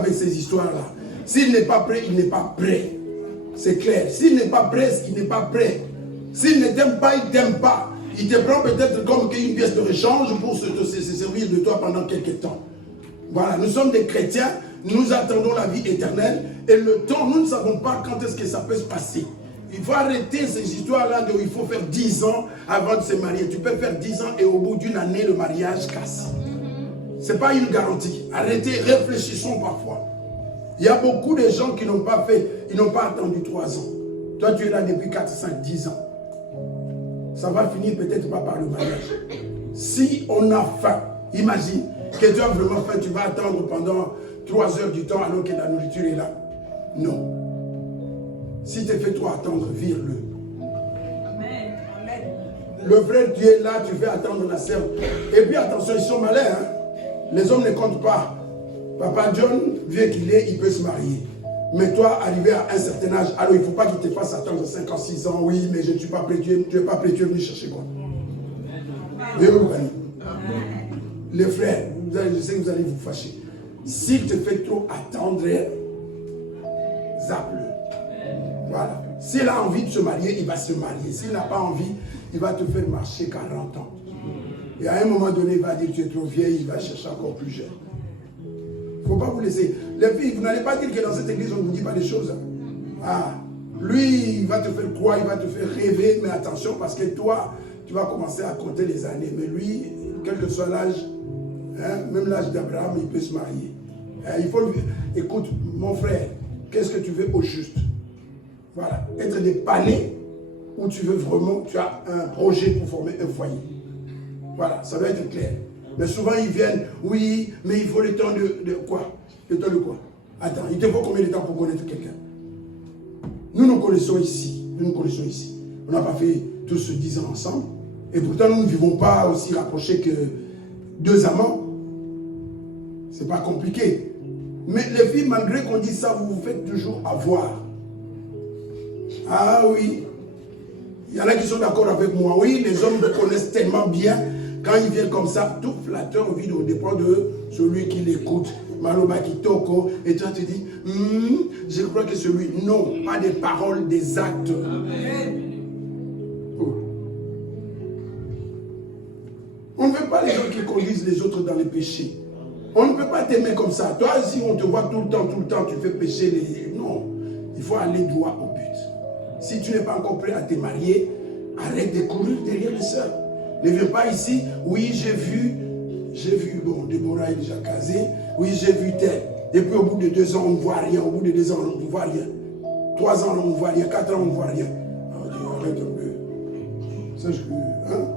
avec ces histoires-là. S'il n'est pas prêt, il n'est pas prêt. C'est clair. S'il n'est pas prêt, il n'est pas prêt. S'il ne t'aime pas, il ne t'aime pas. Il te prend peut-être comme une pièce de rechange pour se servir de toi pendant quelques temps. Voilà, nous sommes des chrétiens, nous attendons la vie éternelle et le temps, nous ne savons pas quand est-ce que ça peut se passer. Il faut arrêter ces histoires-là où il faut faire 10 ans avant de se marier. Tu peux faire 10 ans et au bout d'une année, le mariage casse. Ce n'est pas une garantie. Arrêtez, réfléchissons parfois. Il y a beaucoup de gens qui n'ont pas fait, ils n'ont pas attendu 3 ans. Toi, tu es là depuis 4, 5, 10 ans. Ça va finir peut-être pas par le mariage. Si on a faim, imagine que tu as vraiment faim, tu vas attendre pendant 3 heures du temps alors que la nourriture est là. Non. Si tu fais toi attendre, vire-le. Amen. Le frère, tu es là, tu fais attendre la sœur. Et puis attention, ils sont malins. Hein? Les hommes ne comptent pas. Papa John, vieux qu'il est, il peut se marier. Mais toi, arrivé à un certain âge, alors il ne faut pas qu'il te fasse attendre 5 ans, 6 ans. Oui, mais je ne suis pas prêt, tu n'es pas prêt, tu es venu chercher quoi? Les frères, je sais que vous allez vous fâcher. S'il te fait trop attendre, zappe-le. Voilà. S'il a envie de se marier, il va se marier. S'il n'a pas envie, il va te faire marcher 40 ans. Et à un moment donné, il va dire que tu es trop vieille, il va chercher encore plus jeune. Il ne faut pas vous laisser. Les filles, vous n'allez pas dire que dans cette église, on ne vous dit pas des choses. Ah, lui, il va te faire croire, il va te faire rêver, mais attention, parce que toi, tu vas commencer à compter les années. Mais lui, quel que soit l'âge, hein, même l'âge d'Abraham, il peut se marier. Il faut lui... Écoute, mon frère, qu'est-ce que tu veux au juste? Voilà, être des palais où tu veux vraiment, tu as un projet pour former un foyer. Voilà, ça doit être clair. Mais souvent ils viennent, oui, mais il faut le temps de quoi? Le temps de quoi? Attends, il te faut combien de temps pour connaître quelqu'un? Nous nous connaissons ici, On n'a pas fait tous ce 10 ans ensemble. Et pourtant nous ne vivons pas aussi rapprochés que 2 amants. C'est pas compliqué. Mais les filles, malgré qu'on dise ça, vous vous faites toujours avoir. Ah oui. Il y en a qui sont d'accord avec moi. Oui, les hommes me connaissent tellement bien. Quand ils viennent comme ça, tout flatteur vide au dépend de celui qui l'écoute. Maloba qui toko. Et toi tu dis, je crois que celui. Non, pas des paroles, des actes. Amen. Oh. On ne veut pas les gens qui conduisent les autres dans les péchés. On ne peut pas t'aimer comme ça. Toi, si on te voit tout le temps, tu fais pécher les... Non, il faut aller droit au but. Si tu n'es pas encore prêt à te marier, arrête de courir derrière les sœurs. Ne viens pas ici, oui, j'ai vu, bon, Déborah est déjà casée, oui, j'ai vu tel. Et puis au bout de 2 ans, on ne voit rien, au bout de 2 ans, on ne voit rien. 3 ans, on ne voit rien, 4 ans, on ne voit rien. On dit, arrête un peu. Sache que, hein,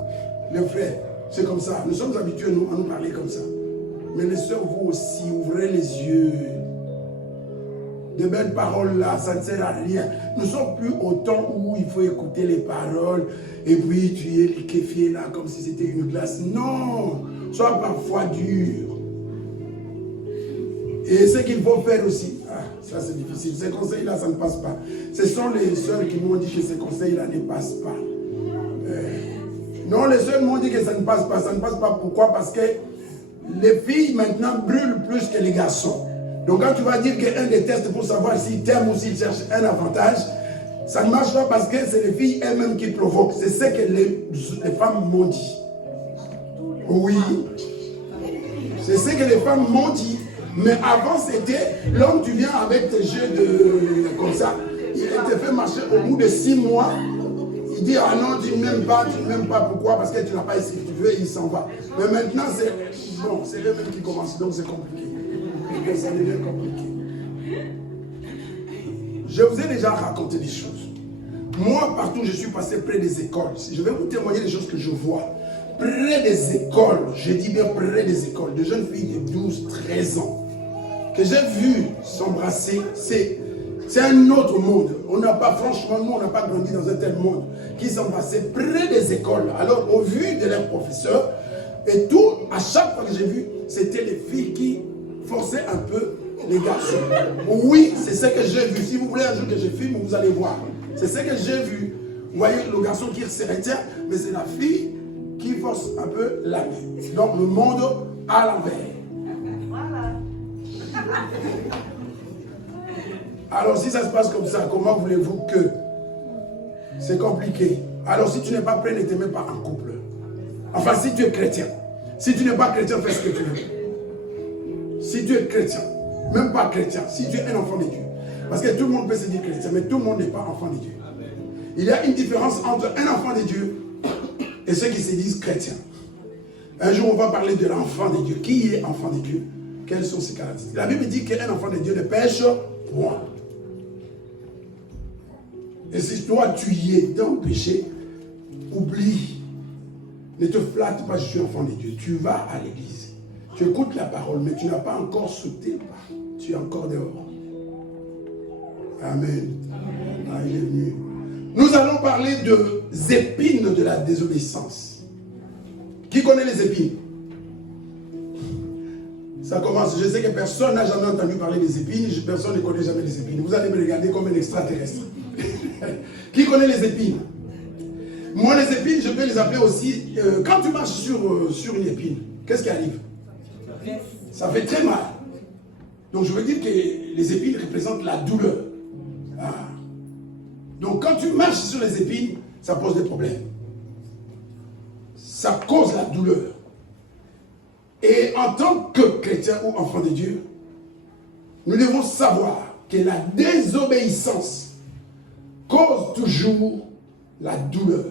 les frères, c'est comme ça. Nous sommes habitués, nous, à nous parler comme ça. Mais les sœurs, vous aussi, ouvrez les yeux. De belles paroles là, ça ne sert à rien. Nous ne sommes plus au temps où il faut écouter les paroles et puis tu es liquéfié là comme si c'était une glace. Non, sois parfois dur. Et ce qu'il faut faire aussi, ça c'est difficile, ces conseils là ça ne passe pas. Ce sont les sœurs qui m'ont dit que ces conseils là ne passent pas. Non, les sœurs m'ont dit que ça ne passe pas. Ça ne passe pas, pourquoi? Parce que les filles maintenant brûlent plus que les garçons. Donc quand tu vas dire qu'un des tests pour savoir s'il t'aime ou s'il cherche un avantage, ça ne marche pas parce que c'est les filles elles-mêmes qui provoquent. C'est ce que les femmes m'ont dit. Oui. C'est ce que les femmes m'ont dit. Mais avant c'était, l'homme tu viens avec tes jeux de comme ça, il te fait marcher au bout de 6 mois. Il dit, ah non, tu ne m'aimes pas, pourquoi? Parce que tu n'as pas essayé, tu veux, il s'en va. Mais maintenant, c'est bon, c'est eux-mêmes qui commencent, donc c'est compliqué. Et ça devient compliqué. Je vous ai déjà raconté des choses. Moi, partout, je suis passé près des écoles. Je vais vous témoigner des choses que je vois. Près des écoles, je dis bien près des écoles, de jeunes filles de 12, 13 ans, que j'ai vu s'embrasser, c'est un autre monde. On n'a pas, franchement, nous, on n'a pas grandi dans un tel monde qui s'embrassaient près des écoles. Alors, au vu de leurs professeurs, et tout, à chaque fois que j'ai vu, c'était les filles qui forçaient un peu les garçons. Oui, c'est ce que j'ai vu. Si vous voulez un jour que je filme, vous allez voir. C'est ce que j'ai vu. Vous voyez, le garçon qui se retient, mais c'est la fille qui force un peu la main. Donc, le monde à l'envers. Alors si ça se passe comme ça, comment voulez-vous que? C'est compliqué. Alors si tu n'es pas prêt, ne te mets pas en couple. Enfin, si tu es chrétien. Si tu n'es pas chrétien, fais ce que tu veux. Si tu es chrétien, même pas chrétien, si tu es un enfant de Dieu. Parce que tout le monde peut se dire chrétien, mais tout le monde n'est pas enfant de Dieu. Il y a une différence entre un enfant de Dieu et ceux qui se disent chrétiens. Un jour, on va parler de l'enfant de Dieu. Qui est enfant de Dieu? Quelles sont ses caractéristiques? La Bible dit qu'un enfant de Dieu ne pêche point. Et si toi, tu y es dans le péché, oublie. Ne te flatte pas, je suis enfant de Dieu. Tu vas à l'église. Tu écoutes la parole, mais tu n'as pas encore sauté le pas. Tu es encore dehors. Amen. Ah, il est venu. Nous allons parler des épines de la désobéissance. Qui connaît les épines? Ça commence. Je sais que personne n'a jamais entendu parler des épines. Personne ne connaît jamais les épines. Vous allez me regarder comme un extraterrestre. Qui connaît les épines? Moi, les épines, je peux les appeler aussi... quand tu marches sur une épine, qu'est-ce qui arrive? Ça fait très mal. Donc, je veux dire que les épines représentent la douleur. Ah. Donc, quand tu marches sur les épines, ça pose des problèmes. Ça cause la douleur. Et en tant que chrétien ou enfant de Dieu, nous devons savoir que la désobéissance cause toujours la douleur.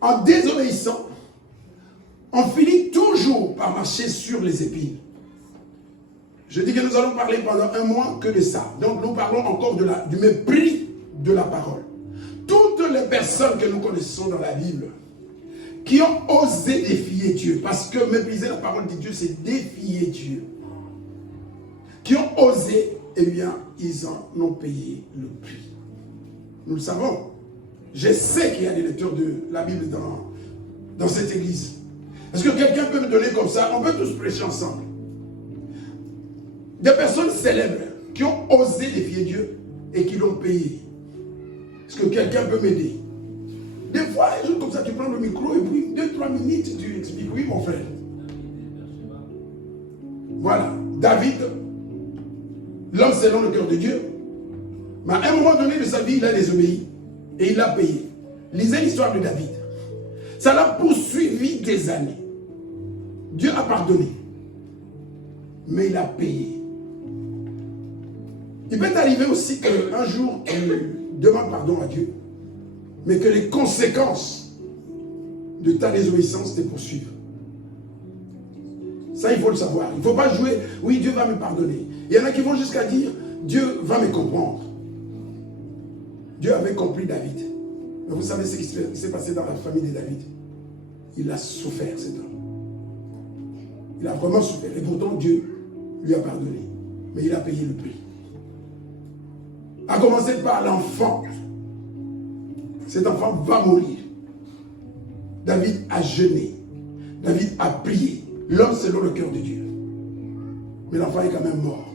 En désobéissant, on finit toujours par marcher sur les épines. Je dis que nous allons parler pendant un mois que de ça. Donc nous parlons encore du mépris de la parole. Toutes les personnes que nous connaissons dans la Bible qui ont osé défier Dieu, parce que mépriser la parole de Dieu, c'est défier Dieu. Qui ont osé, eh bien, ils en ont payé le prix. Nous le savons. Je sais qu'il y a des lecteurs de la Bible dans cette église. Est-ce que quelqu'un peut me donner comme ça? On peut tous prêcher ensemble. Des personnes célèbres qui ont osé défier Dieu et qui l'ont payé. Est-ce que quelqu'un peut m'aider? Des fois, un jour comme ça, tu prends le micro et puis 2-3 minutes, tu expliques. Oui, mon frère. Voilà. David, l'homme selon le cœur de Dieu, mais à un moment donné de sa vie, il a désobéi. Et il l'a payé. Lisez l'histoire de David. Ça l'a poursuivi des années. Dieu a pardonné. Mais il a payé. Il peut arriver aussi qu'un jour, tu demandes pardon à Dieu, mais que les conséquences de ta désobéissance te poursuivent. Ça, il faut le savoir. Il ne faut pas jouer, oui, Dieu va me pardonner. Il y en a qui vont jusqu'à dire, Dieu va me comprendre. Dieu avait compris David. Mais vous savez ce qui s'est passé dans la famille de David? Il a souffert, cet homme. Il a vraiment souffert. Et pourtant, Dieu lui a pardonné. Mais il a payé le prix. A commencer par l'enfant. Cet enfant va mourir. David a jeûné. David a prié. L'homme selon le cœur de Dieu. Mais l'enfant est quand même mort.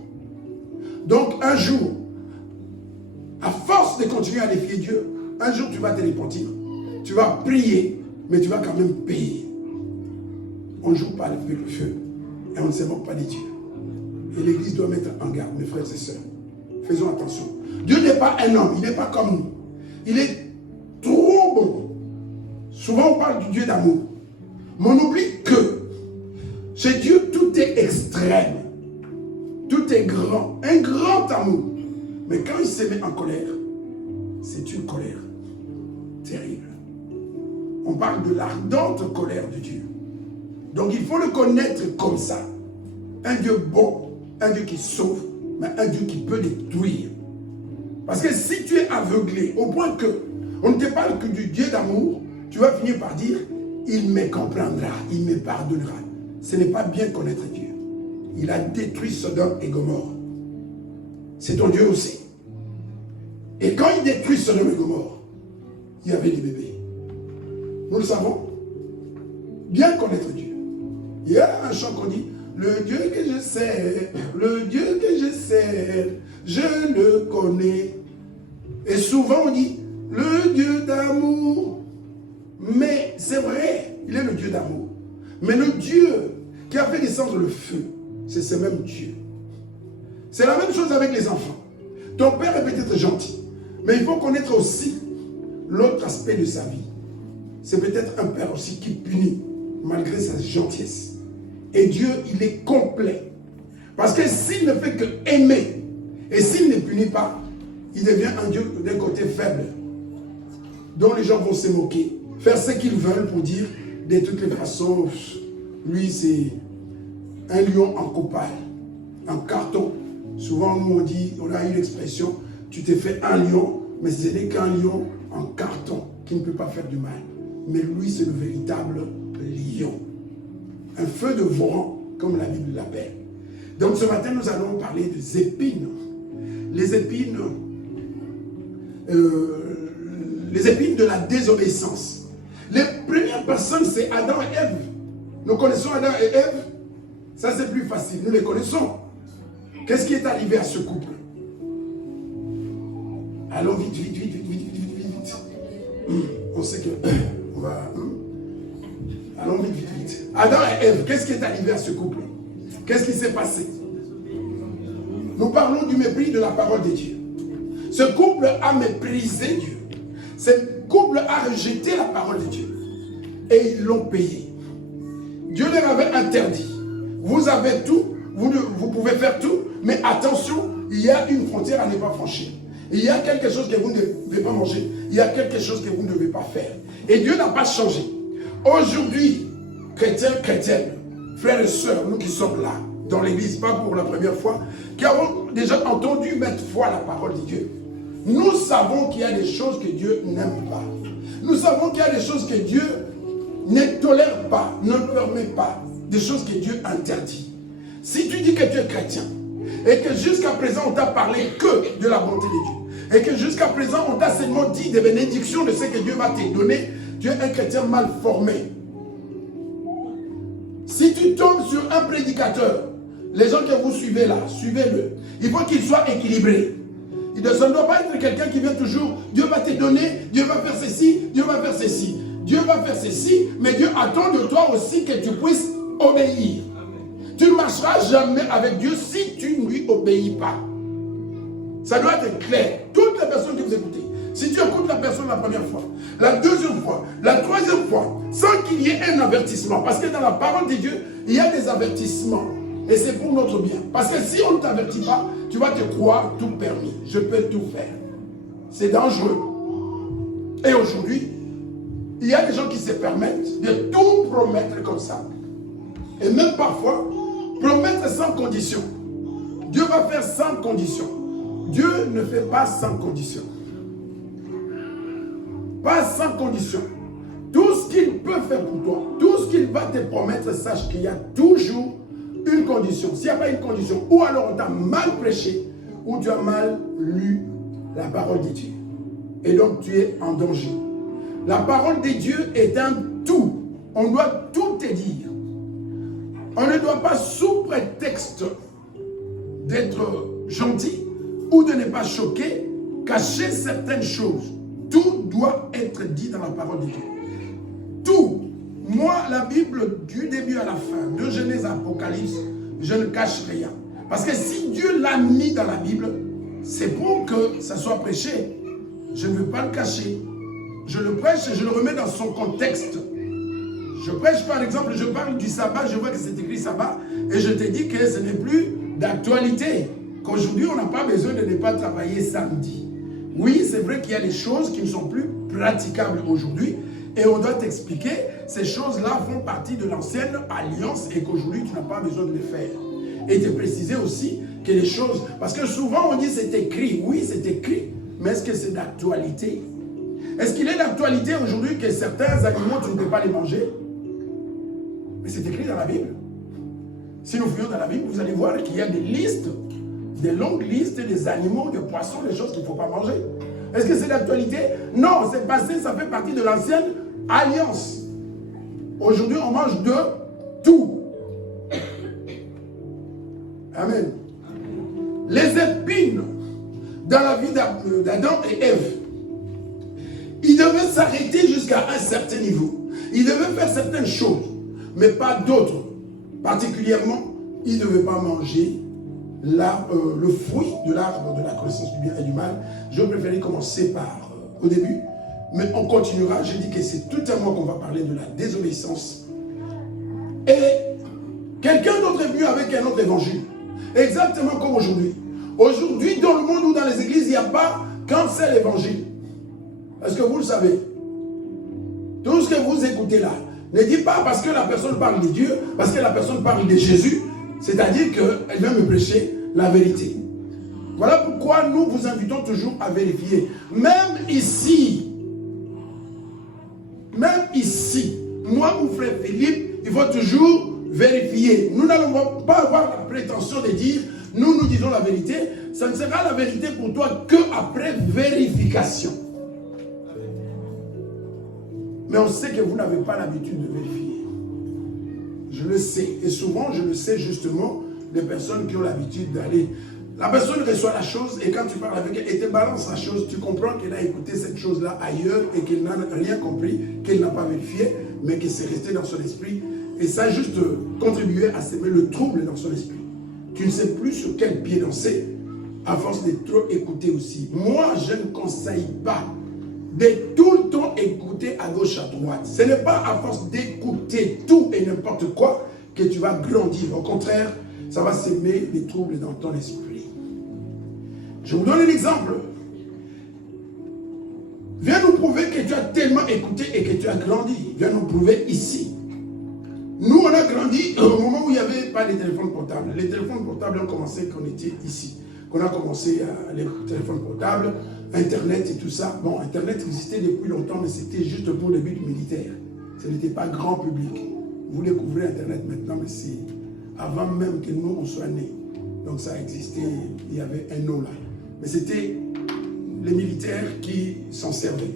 Donc, un jour, à force de continuer à défier Dieu, un jour tu vas te repentir. Tu vas prier, mais tu vas quand même payer. On ne joue pas avec le feu. Et on ne se moque pas de Dieu. Et l'Église doit mettre en garde, mes frères et sœurs. Faisons attention. Dieu n'est pas un homme, il n'est pas comme nous. Il est trop bon. Souvent on parle du Dieu d'amour. Mais on oublie que chez Dieu tout est extrême. Tout est grand. Un grand amour. Mais quand il se met en colère, c'est une colère terrible. On parle de l'ardente colère de Dieu. Donc il faut le connaître comme ça. Un Dieu bon, un Dieu qui sauve, mais un Dieu qui peut détruire. Parce que si tu es aveuglé au point que on ne te parle que du Dieu d'amour, tu vas finir par dire, il me comprendra, il me pardonnera. Ce n'est pas bien connaître Dieu. Il a détruit Sodome et Gomorrhe. C'est ton Dieu aussi. Et quand il détruit Sodome et Gomorrhe, il y avait des bébés. Nous le savons. Bien connaître Dieu. Il y a un chant qu'on dit, le Dieu que je sais, le Dieu que je sais, je le connais. Et souvent on dit, le Dieu d'amour. Mais c'est vrai, il est le Dieu d'amour. Mais le Dieu qui a fait descendre le feu, c'est ce même Dieu. C'est la même chose avec les enfants. Ton père est peut-être gentil, mais il faut connaître aussi l'autre aspect de sa vie. C'est peut-être un père aussi qui punit, malgré sa gentillesse. Et Dieu, il est complet. Parce que s'il ne fait que aimer, et s'il ne punit pas, il devient un Dieu d'un côté faible, dont les gens vont se moquer, faire ce qu'ils veulent pour dire, de toutes les façons, lui c'est un lion en copal, en carton. Souvent on a eu l'expression, tu t'es fait un lion, mais ce n'est qu'un lion en carton qui ne peut pas faire du mal. Mais lui c'est le véritable lion. Un feu de Voran, comme la Bible l'appelle. Donc ce matin nous allons parler des épines. Les épines de la désobéissance. Les premières personnes, c'est Adam et Ève. Nous connaissons Adam et Ève. Ça, c'est plus facile. Nous les connaissons. Qu'est-ce qui est arrivé à ce couple? Allons vite. On sait que... on va... Allons vite. Adam et Ève, qu'est-ce qui est arrivé à ce couple? Qu'est-ce qui s'est passé? Nous parlons du mépris de la parole de Dieu. Ce couple a méprisé Dieu. Ce couple a rejeté la parole de Dieu. Et ils l'ont payé. Dieu leur avait interdit. Vous avez tout, vous pouvez faire tout, mais attention, il y a une frontière à ne pas franchir. Il y a quelque chose que vous ne devez pas manger. Il y a quelque chose que vous ne devez pas faire. Et Dieu n'a pas changé. Aujourd'hui, chrétiens, chrétiennes, frères et sœurs, nous qui sommes là, dans l'église, pas pour la première fois, qui avons déjà entendu mettre foi à la parole de Dieu. Nous savons qu'il y a des choses que Dieu n'aime pas. Nous savons qu'il y a des choses que Dieu ne tolère pas, ne permet pas. Des choses que Dieu interdit. Si tu dis que tu es chrétien, et que jusqu'à présent on t'a parlé que de la bonté de Dieu, et que jusqu'à présent on t'a seulement dit des bénédictions de ce que Dieu va te donner, tu es un chrétien mal formé. Si tu tombes sur un prédicateur, les gens que vous suivez là, suivez-le. Il faut qu'il soit équilibré. Il ne doit pas être quelqu'un qui vient toujours, Dieu va te donner, Dieu va faire ceci, Dieu va faire ceci. Dieu va faire ceci, mais Dieu attend de toi aussi que tu puisses obéir. Tu ne marcheras jamais avec Dieu si tu ne lui obéis pas. Ça doit être clair. Toutes les personnes que vous écoutez, si tu écoutes la personne la première fois, la deuxième fois, la troisième fois, sans qu'il y ait un avertissement, parce que dans la parole de Dieu, il y a des avertissements. Et c'est pour notre bien. Parce que si on ne t'avertit pas, tu vas te croire tout permis. Je peux tout faire. C'est dangereux. Et aujourd'hui, il y a des gens qui se permettent de tout promettre comme ça. Et même parfois, promettre sans condition. Dieu va faire sans condition. Dieu ne fait pas sans condition. Pas sans condition. Tout ce qu'il peut faire pour toi, tout ce qu'il va te promettre, sache qu'il y a toujours une condition. S'il n'y a pas une condition, ou alors on t'a mal prêché, ou tu as mal lu la parole de Dieu. Et donc tu es en danger. La parole de Dieu est un tout. On doit tout te dire. On ne doit pas, sous prétexte d'être gentil ou de ne pas choquer, cacher certaines choses. Tout doit être dit dans la parole de Dieu. Tout. Moi, la Bible, du début à la fin, de Genèse à Apocalypse, je ne cache rien. Parce que si Dieu l'a mis dans la Bible, c'est pour que ça soit prêché. Je ne veux pas le cacher. Je le prêche et je le remets dans son contexte. Je prêche par exemple, je parle du sabbat, je vois que c'est écrit sabbat, et je te dis que ce n'est plus d'actualité. Qu'aujourd'hui, on n'a pas besoin de ne pas travailler samedi. Oui, c'est vrai qu'il y a des choses qui ne sont plus praticables aujourd'hui, et on doit t'expliquer, ces choses-là font partie de l'ancienne alliance, et qu'aujourd'hui, tu n'as pas besoin de les faire. Et te préciser aussi que les choses, parce que souvent on dit c'est écrit, oui c'est écrit, mais est-ce que c'est d'actualité? Est-ce qu'il est d'actualité aujourd'hui que certains animaux, tu ne peux pas les manger? Mais c'est écrit dans la Bible. Si nous fouillons dans la Bible, vous allez voir qu'il y a des listes, des longues listes des animaux, des poissons, des choses qu'il ne faut pas manger. Est-ce que c'est d'actualité? Non, c'est passé, ça fait partie de l'ancienne alliance. Aujourd'hui, on mange de tout. Amen. Les épines dans la vie d'Adam et Ève, ils devaient s'arrêter jusqu'à un certain niveau. Ils devaient faire certaines choses, mais pas d'autres. Particulièrement, il ne devait pas manger le fruit de l'arbre de la connaissance du bien et du mal. Je préférais commencer par au début, mais on continuera. J'ai dit que c'est tout à moi qu'on va parler de la désobéissance. Et quelqu'un d'autre est venu avec un autre évangile. Exactement comme aujourd'hui. Aujourd'hui, dans le monde ou dans les églises, il n'y a pas qu'un seul évangile. Est-ce que vous le savez? Tout ce que vous écoutez là, ne dites pas parce que la personne parle de Dieu, parce que la personne parle de Jésus, c'est-à-dire qu'elle vient me prêcher la vérité. Voilà pourquoi nous vous invitons toujours à vérifier. Même ici, moi ou frère Philippe, il faut toujours vérifier. Nous n'allons pas avoir la prétention de dire, nous disons la vérité. Ça ne sera la vérité pour toi qu'après vérification. Mais on sait que vous n'avez pas l'habitude de vérifier. Je le sais. Et souvent, je le sais justement des personnes qui ont l'habitude d'aller. La personne reçoit la chose et quand tu parles avec elle et te balance la chose, tu comprends qu'elle a écouté cette chose-là ailleurs et qu'elle n'a rien compris, qu'elle n'a pas vérifié, mais que c'est resté dans son esprit. Et ça a juste contribué à semer le trouble dans son esprit. Tu ne sais plus sur quel pied danser à force de trop écouter aussi. Moi, je ne conseille pas de tout le temps écouter à gauche, à droite. Ce n'est pas à force d'écouter tout et n'importe quoi que tu vas grandir. Au contraire, ça va semer des troubles dans ton esprit. Je vous donne un exemple. Viens nous prouver que tu as tellement écouté et que tu as grandi. Viens nous prouver ici. Nous, on a grandi au moment où il n'y avait pas les téléphones portables. Les téléphones portables ont commencé quand on était ici. Qu'on a commencé les téléphones portables, Internet et tout ça. Bon, Internet existait depuis longtemps, mais c'était juste pour le but militaire. Ce n'était pas grand public. Vous découvrez Internet maintenant, mais c'est avant même que nous, on soit nés. Donc ça existait, il y avait un nom là. Mais c'était les militaires qui s'en servaient.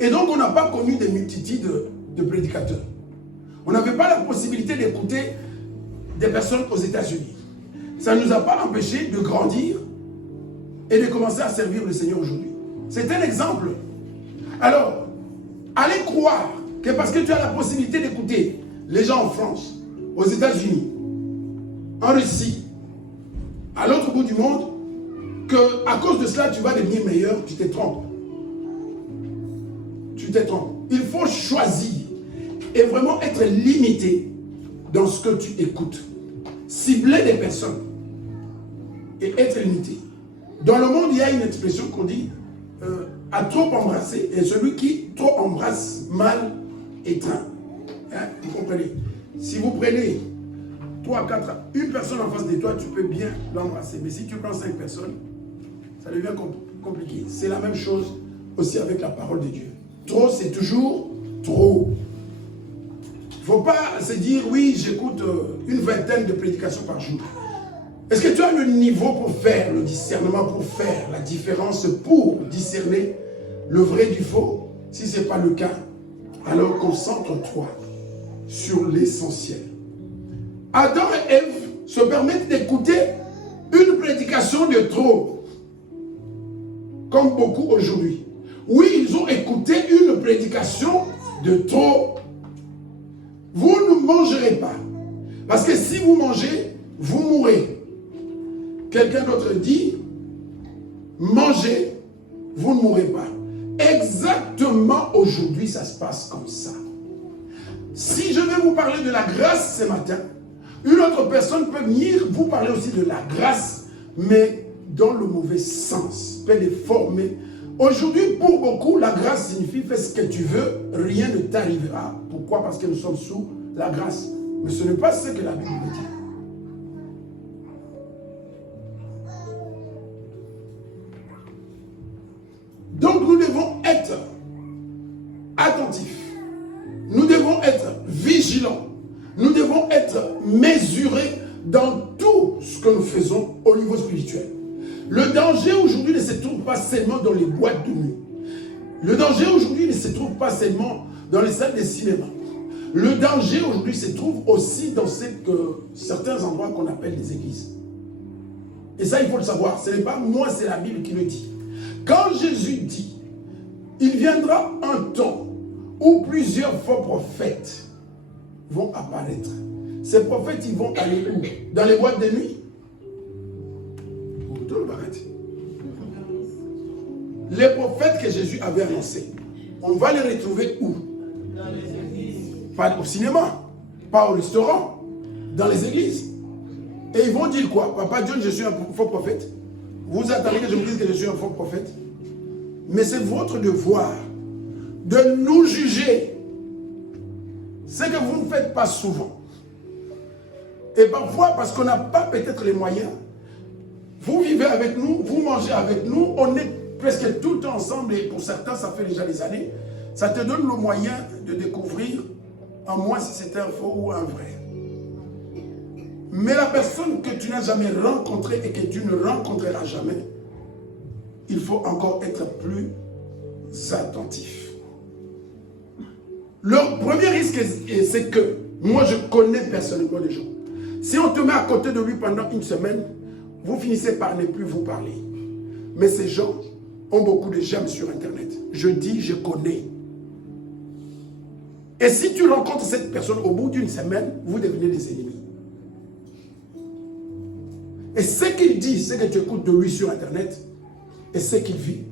Et donc, on n'a pas connu des multitudes de prédicateurs. On n'avait pas la possibilité d'écouter des personnes aux États-Unis. Ça ne nous a pas empêché de grandir et de commencer à servir le Seigneur aujourd'hui. C'est un exemple. Alors, allez croire que parce que tu as la possibilité d'écouter les gens en France, aux États-Unis, en Russie, à l'autre bout du monde, qu'à cause de cela, tu vas devenir meilleur, tu te trompes. Tu te trompes. Il faut choisir et vraiment être limité dans ce que tu écoutes. Cibler des personnes et être limité. Dans le monde, il y a une expression qu'on dit à trop embrasser, et celui qui trop embrasse mal étreint. Hein, vous comprenez? Si vous prenez 3, 4, une personne en face de toi, tu peux bien l'embrasser. Mais si tu prends 5 personnes, ça devient compliqué. C'est la même chose aussi avec la parole de Dieu. Trop, c'est toujours trop. Il ne faut pas se dire, oui, j'écoute une vingtaine de prédications par jour. Est-ce que tu as le niveau pour faire le discernement, pour faire la différence, pour discerner le vrai du faux? Si ce n'est pas le cas, alors concentre-toi sur l'essentiel. Adam et Ève se permettent d'écouter une prédication de trop, comme beaucoup aujourd'hui. Oui, ils ont écouté une prédication de trop. Vous ne mangerez pas. Parce que si vous mangez, vous mourrez. Quelqu'un d'autre dit, mangez, vous ne mourrez pas. Exactement aujourd'hui, ça se passe comme ça. Si je vais vous parler de la grâce ce matin, une autre personne peut venir vous parler aussi de la grâce, mais dans le mauvais sens, peut déformer. Aujourd'hui, pour beaucoup, la grâce signifie fais ce que tu veux, rien ne t'arrivera. Pourquoi? Parce que nous sommes sous la grâce. Mais ce n'est pas ce que la Bible dit. Donc nous devons être attentifs. Nous devons être vigilants. Nous devons être mesurés dans tout ce que nous faisons au niveau spirituel. Le danger aujourd'hui ne se trouve pas seulement dans les boîtes de nuit. Le danger aujourd'hui ne se trouve pas seulement dans les salles de cinéma. Le danger aujourd'hui se trouve aussi dans certains endroits qu'on appelle les églises. Et ça, il faut le savoir. Ce n'est pas moi, c'est la Bible qui le dit. Quand Jésus dit, il viendra un temps où plusieurs faux prophètes vont apparaître. Ces prophètes, ils vont aller où? Dans les boîtes de nuit? Dans le paradis. Les prophètes que Jésus avait annoncés, on va les retrouver où? Pas au cinéma, pas au restaurant, dans les églises. Et ils vont dire quoi? Papa John, je suis un faux prophète. Vous attendez que je vous dise que je suis un faux prophète? Mais c'est votre devoir de nous juger. C'est que vous ne faites pas souvent. Et parfois, parce qu'on n'a pas peut-être les moyens, vous vivez avec nous, vous mangez avec nous, on est presque tout le temps ensemble, et pour certains, ça fait déjà des années. Ça te donne le moyen de découvrir, à moins si c'est un faux ou un vrai. Mais la personne que tu n'as jamais rencontrée et que tu ne rencontreras jamais, il faut encore être plus attentif. Le premier risque, c'est que, moi je connais personnellement les gens. Si on te met à côté de lui pendant une semaine, vous finissez par ne plus vous parler. Mais ces gens ont beaucoup de j'aime sur Internet. Je dis, je connais. Et si tu rencontres cette personne au bout d'une semaine, vous devenez des ennemis. Et ce qu'il dit, ce que tu écoutes de lui sur Internet, et ce qu'il vit,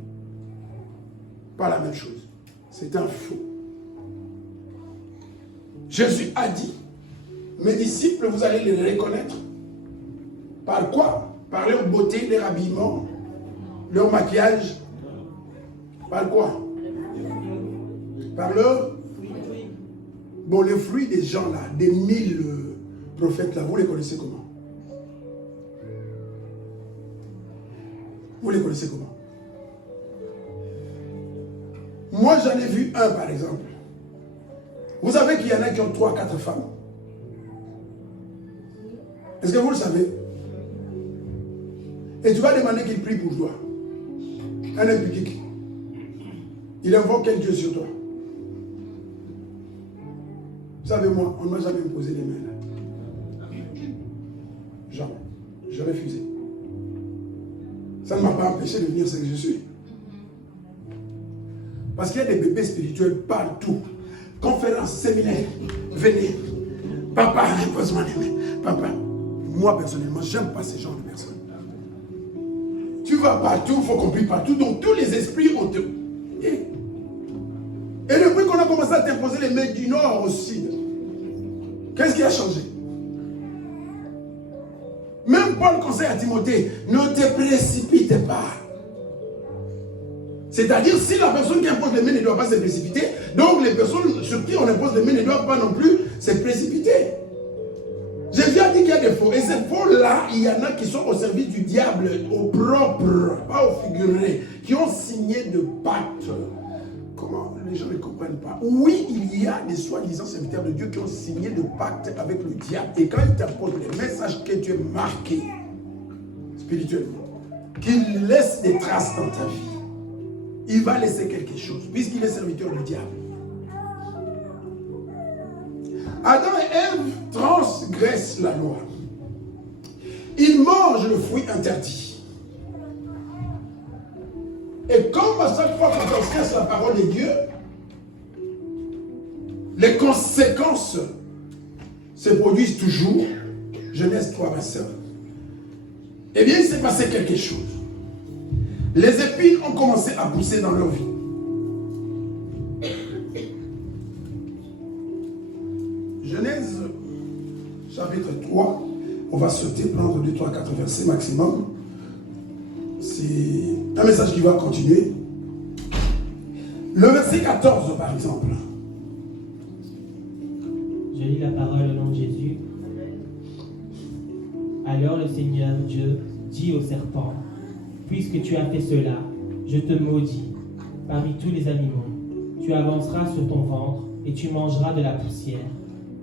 pas la même chose. C'est un faux. Jésus a dit, mes disciples, vous allez les reconnaître. Par quoi? Par leur beauté, leur habillement, leur maquillage. Par quoi? Par leur... Bon, les fruits des gens là, des 1000 prophètes là, vous les connaissez comment? Vous les connaissez comment? Moi, j'en ai vu un, par exemple. Vous savez qu'il y en a qui ont 3 ou 4 femmes. Est-ce que vous le savez? Et tu vas demander qu'il prie pour toi. Un impliqué. Il invoque quel Dieu sur toi? Vous savez, moi, on ne m'a jamais posé les mains là. Jamais. J'ai refusé. Ça ne m'a pas empêché de venir ce que je suis. Parce qu'il y a des bébés spirituels partout. Conférences, séminaires, venez. Papa, impose-moi les mains. Papa, moi personnellement, j'aime pas ce genre de personnes. Tu vas partout, il faut qu'on prie partout. Donc tous les esprits ont... Et depuis qu'on a commencé à t'imposer les mains du nord au sud, qu'est-ce qui a changé? Même Paul conseille à Timothée, ne te précipite pas. C'est-à-dire, si la personne qui impose les mains ne doit pas se précipiter, donc les personnes sur qui on impose les mains ne doivent pas non plus se précipiter. Jésus a dit qu'il y a des faux. Et ces faux-là, il y en a qui sont au service du diable, au propre, pas au figuré, qui ont signé de pacte. Comment? Les gens ne comprennent pas. Oui, il y a des soi-disant serviteurs de Dieu qui ont signé de pacte avec le diable. Et quand il t'impose les messages que tu es marqué spirituellement, qu'il laisse des traces dans ta vie, il va laisser quelque chose, puisqu'il est serviteur du diable. Adam et Ève transgressent la loi. Ils mangent le fruit interdit. Et comme à chaque fois qu'on transgresse la parole de Dieu, les conséquences se produisent toujours. Genèse 3, verset 1. Eh bien, il s'est passé quelque chose. Les épines ont commencé à pousser dans leur vie. Genèse chapitre 3, on va sauter, prendre 2, 3, 4 versets maximum. C'est un message qui va continuer. Le verset 14 par exemple. Je lis la parole au nom de Jésus. Alors le Seigneur Dieu dit au serpent, puisque tu as fait cela, je te maudis parmi tous les animaux. Tu avanceras sur ton ventre et tu mangeras de la poussière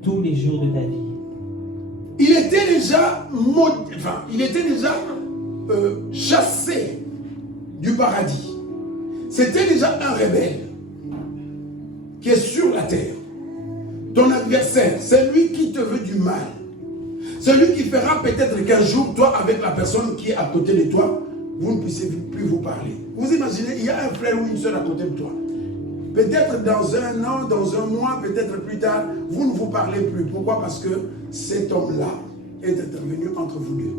tous les jours de ta vie. Il était déjà chassé du paradis. C'était déjà un rebelle qui est sur la terre. Ton adversaire, c'est lui qui te veut du mal. Celui qui fera peut-être qu'un jour, toi, avec la personne qui est à côté de toi, vous ne puissiez plus vous parler. Vous imaginez, il y a un frère ou une soeur à côté de toi. Peut-être dans un an, dans un mois, peut-être plus tard, vous ne vous parlez plus. Pourquoi? Parce que cet homme-là est intervenu entre vous deux.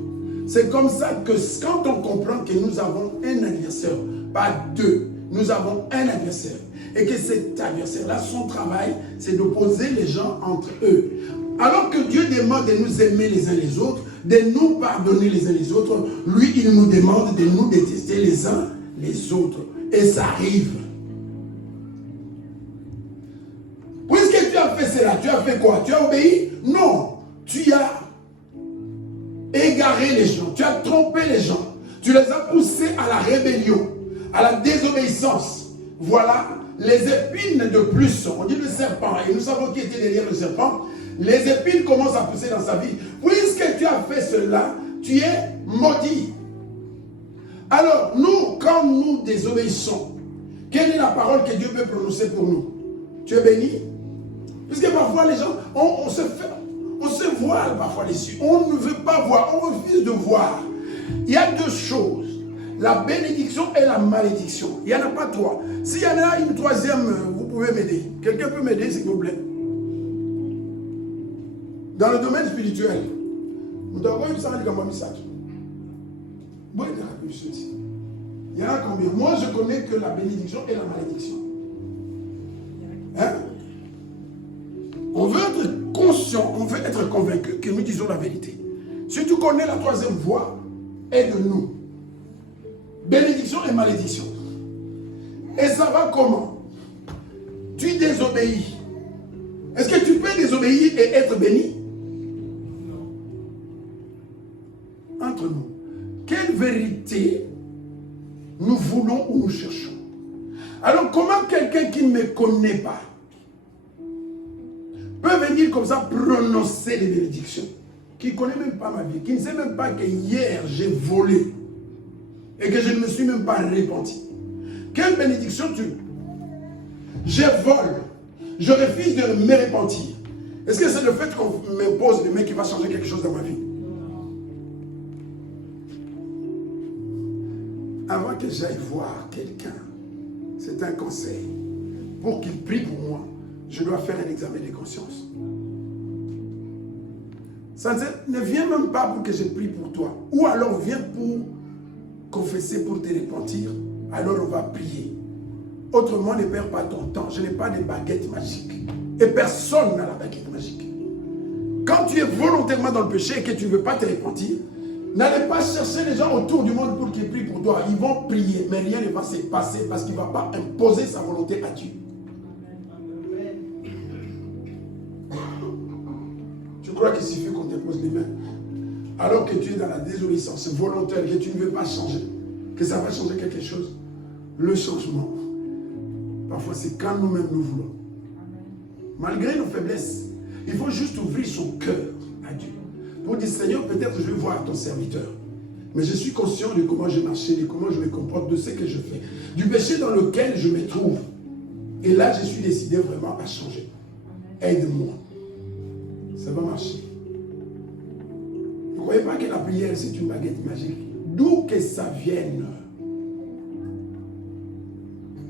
C'est comme ça que quand on comprend que nous avons un adversaire, pas deux, nous avons un adversaire. Et que cet adversaire-là, son travail, c'est d'opposer les gens entre eux. Alors que Dieu demande de nous aimer les uns les autres, de nous pardonner les uns les autres, lui, il nous demande de nous détester les uns les autres. Et ça arrive. Puisque tu as fait cela, tu as fait quoi? Tu as obéi? Non. Tu as égaré les gens, tu as trompé les gens, tu les as poussés à la rébellion, à la désobéissance. Voilà les épines de plus. On dit le serpent, et nous savons qui était derrière le serpent. Les épines commencent à pousser dans sa vie. Puisque tu as fait cela, tu es maudit. Alors, nous, quand nous désobéissons, quelle est la parole que Dieu peut prononcer pour nous? Tu es béni? Puisque parfois les gens, on se voile parfois les yeux. On ne veut pas voir, on refuse de voir. Il y a deux choses. La bénédiction et la malédiction. Il n'y en a pas trois. S'il y en a une troisième, vous pouvez m'aider. Quelqu'un peut m'aider, s'il vous plaît? Dans le domaine spirituel, nous devons une salle de message. Il y en a combien? Moi, je connais que la bénédiction et la malédiction. Hein? On veut être conscient, on veut être convaincu que nous disons la vérité. Si tu connais la troisième voie, aide-nous. Bénédiction et malédiction. Et ça va comment? Tu désobéis. Est-ce que tu peux désobéir et être béni? Entre nous, quelle vérité nous voulons ou nous cherchons? Alors comment quelqu'un qui ne me connaît pas peut venir comme ça prononcer des bénédictions, qui ne connaît même pas ma vie, qui ne sait même pas que hier j'ai volé et que je ne me suis même pas repenti? Quelle bénédiction tu... Je vole, je refuse de me repentir. Est-ce que c'est le fait qu'on me pose demain qui va changer quelque chose dans ma vie? Avant que j'aille voir quelqu'un, c'est un conseil, pour qu'il prie pour moi, je dois faire un examen de conscience. Ça ne vient même pas pour que je prie pour toi. Ou alors viens pour confesser, pour te repentir. Alors on va prier. Autrement, ne perds pas ton temps. Je n'ai pas de baguette magique. Et personne n'a la baguette magique. Quand tu es volontairement dans le péché et que tu ne veux pas te repentir, n'allez pas chercher les gens autour du monde pour qu'ils prient pour toi. Ils vont prier, mais rien ne va se passer parce qu'il ne va pas imposer sa volonté à Dieu. Tu crois qu'il suffit qu'on te pose les mains alors que tu es dans la désobéissance volontaire, que tu ne veux pas changer, que ça va changer quelque chose? Le changement, parfois c'est quand nous-mêmes nous voulons. Malgré nos faiblesses, il faut juste ouvrir son cœur à Dieu. Pour dire, Seigneur, peut-être je vais voir ton serviteur, mais je suis conscient de comment je marche, de comment je me comporte, de ce que je fais, du péché dans lequel je me trouve. Et là, je suis décidé vraiment à changer. Aide-moi. Ça va marcher. Ne croyez pas que la prière, c'est une baguette magique. D'où que ça vienne.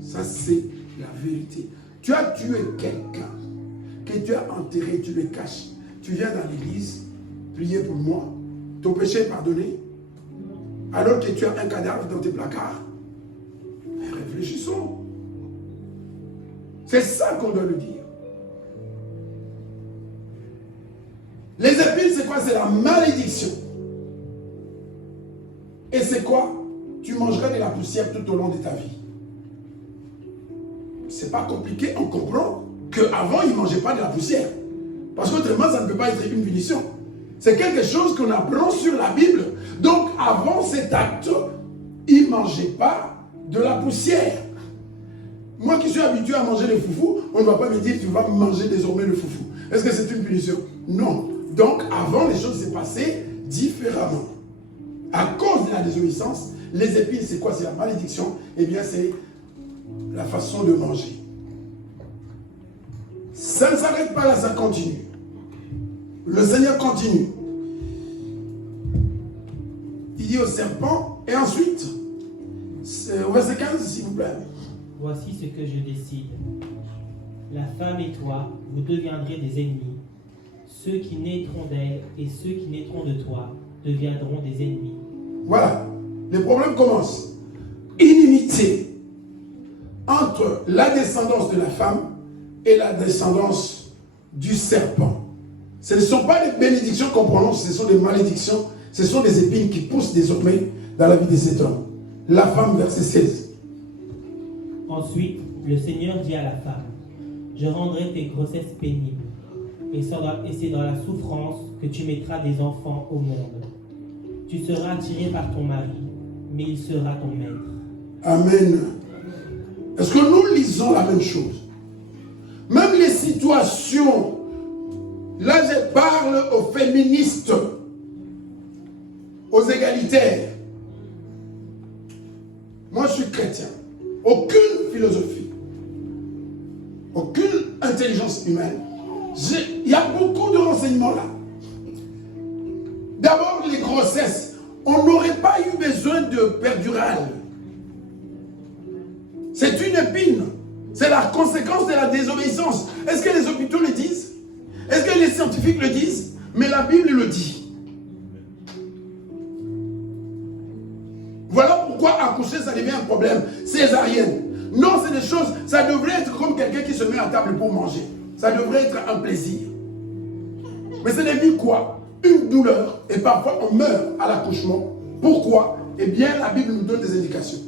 Ça, c'est la vérité. Tu as tué quelqu'un, que tu as enterré, tu le caches. Tu viens dans l'église, prier pour moi. Ton péché est pardonné. Alors que tu as un cadavre dans tes placards. Mais réfléchissons. C'est ça qu'on doit le dire. Les épines, c'est quoi? C'est la malédiction. Et c'est quoi? Tu mangeras de la poussière tout au long de ta vie. C'est pas compliqué, on comprend qu'avant, il ne mangeait pas de la poussière. Parce qu'autrement, ça ne peut pas être une punition. C'est quelque chose qu'on apprend sur la Bible. Donc, avant cet acte, il ne mangeait pas de la poussière. Moi qui suis habitué à manger le foufou, on ne va pas me dire tu vas manger désormais le foufou. Est-ce que c'est une punition? Non. Donc, avant, les choses s'est passées différemment. À cause de la désobéissance, les épines, c'est quoi? C'est la malédiction. Eh bien, c'est la façon de manger. Ça ne s'arrête pas là, ça continue. Le Seigneur continue. Il dit au serpent, et ensuite, au verset 15, s'il vous plaît. voici ce que je décide. La femme et toi, vous deviendrez des ennemis. Ceux qui naîtront d'elle et ceux qui naîtront de toi deviendront des ennemis. Voilà, les problèmes commencent. Inimité entre la descendance de la femme et la descendance du serpent. Ce ne sont pas des bénédictions qu'on prononce, ce sont des malédictions, ce sont des épines qui poussent désormais dans la vie de cet homme. La femme, verset 16. Ensuite, le Seigneur dit à la femme, je rendrai tes grossesses pénibles, et c'est dans la souffrance que tu mettras des enfants au monde. Tu seras attiré par ton mari, mais il sera ton maître. Amen. Est-ce que nous lisons la même chose? Même les situations, là je parle aux féministes, aux égalitaires. Moi je suis chrétien. Aucune philosophie, aucune intelligence humaine. Il y a beaucoup de renseignements là. D'abord les grossesses. On n'aurait pas eu besoin de péridurale. C'est une épine. C'est la conséquence de la désobéissance. Est-ce que les hôpitaux le disent? Est-ce que les scientifiques le disent? Mais la Bible le dit. Voilà pourquoi accoucher, ça devient un problème. Césarienne. Non, c'est des choses, ça devrait être comme quelqu'un qui se met à table pour manger. Ça devrait être un plaisir. Mais c'est devenu quoi? Une douleur. Et parfois, on meurt à l'accouchement. Pourquoi? Eh bien, la Bible nous donne des indications.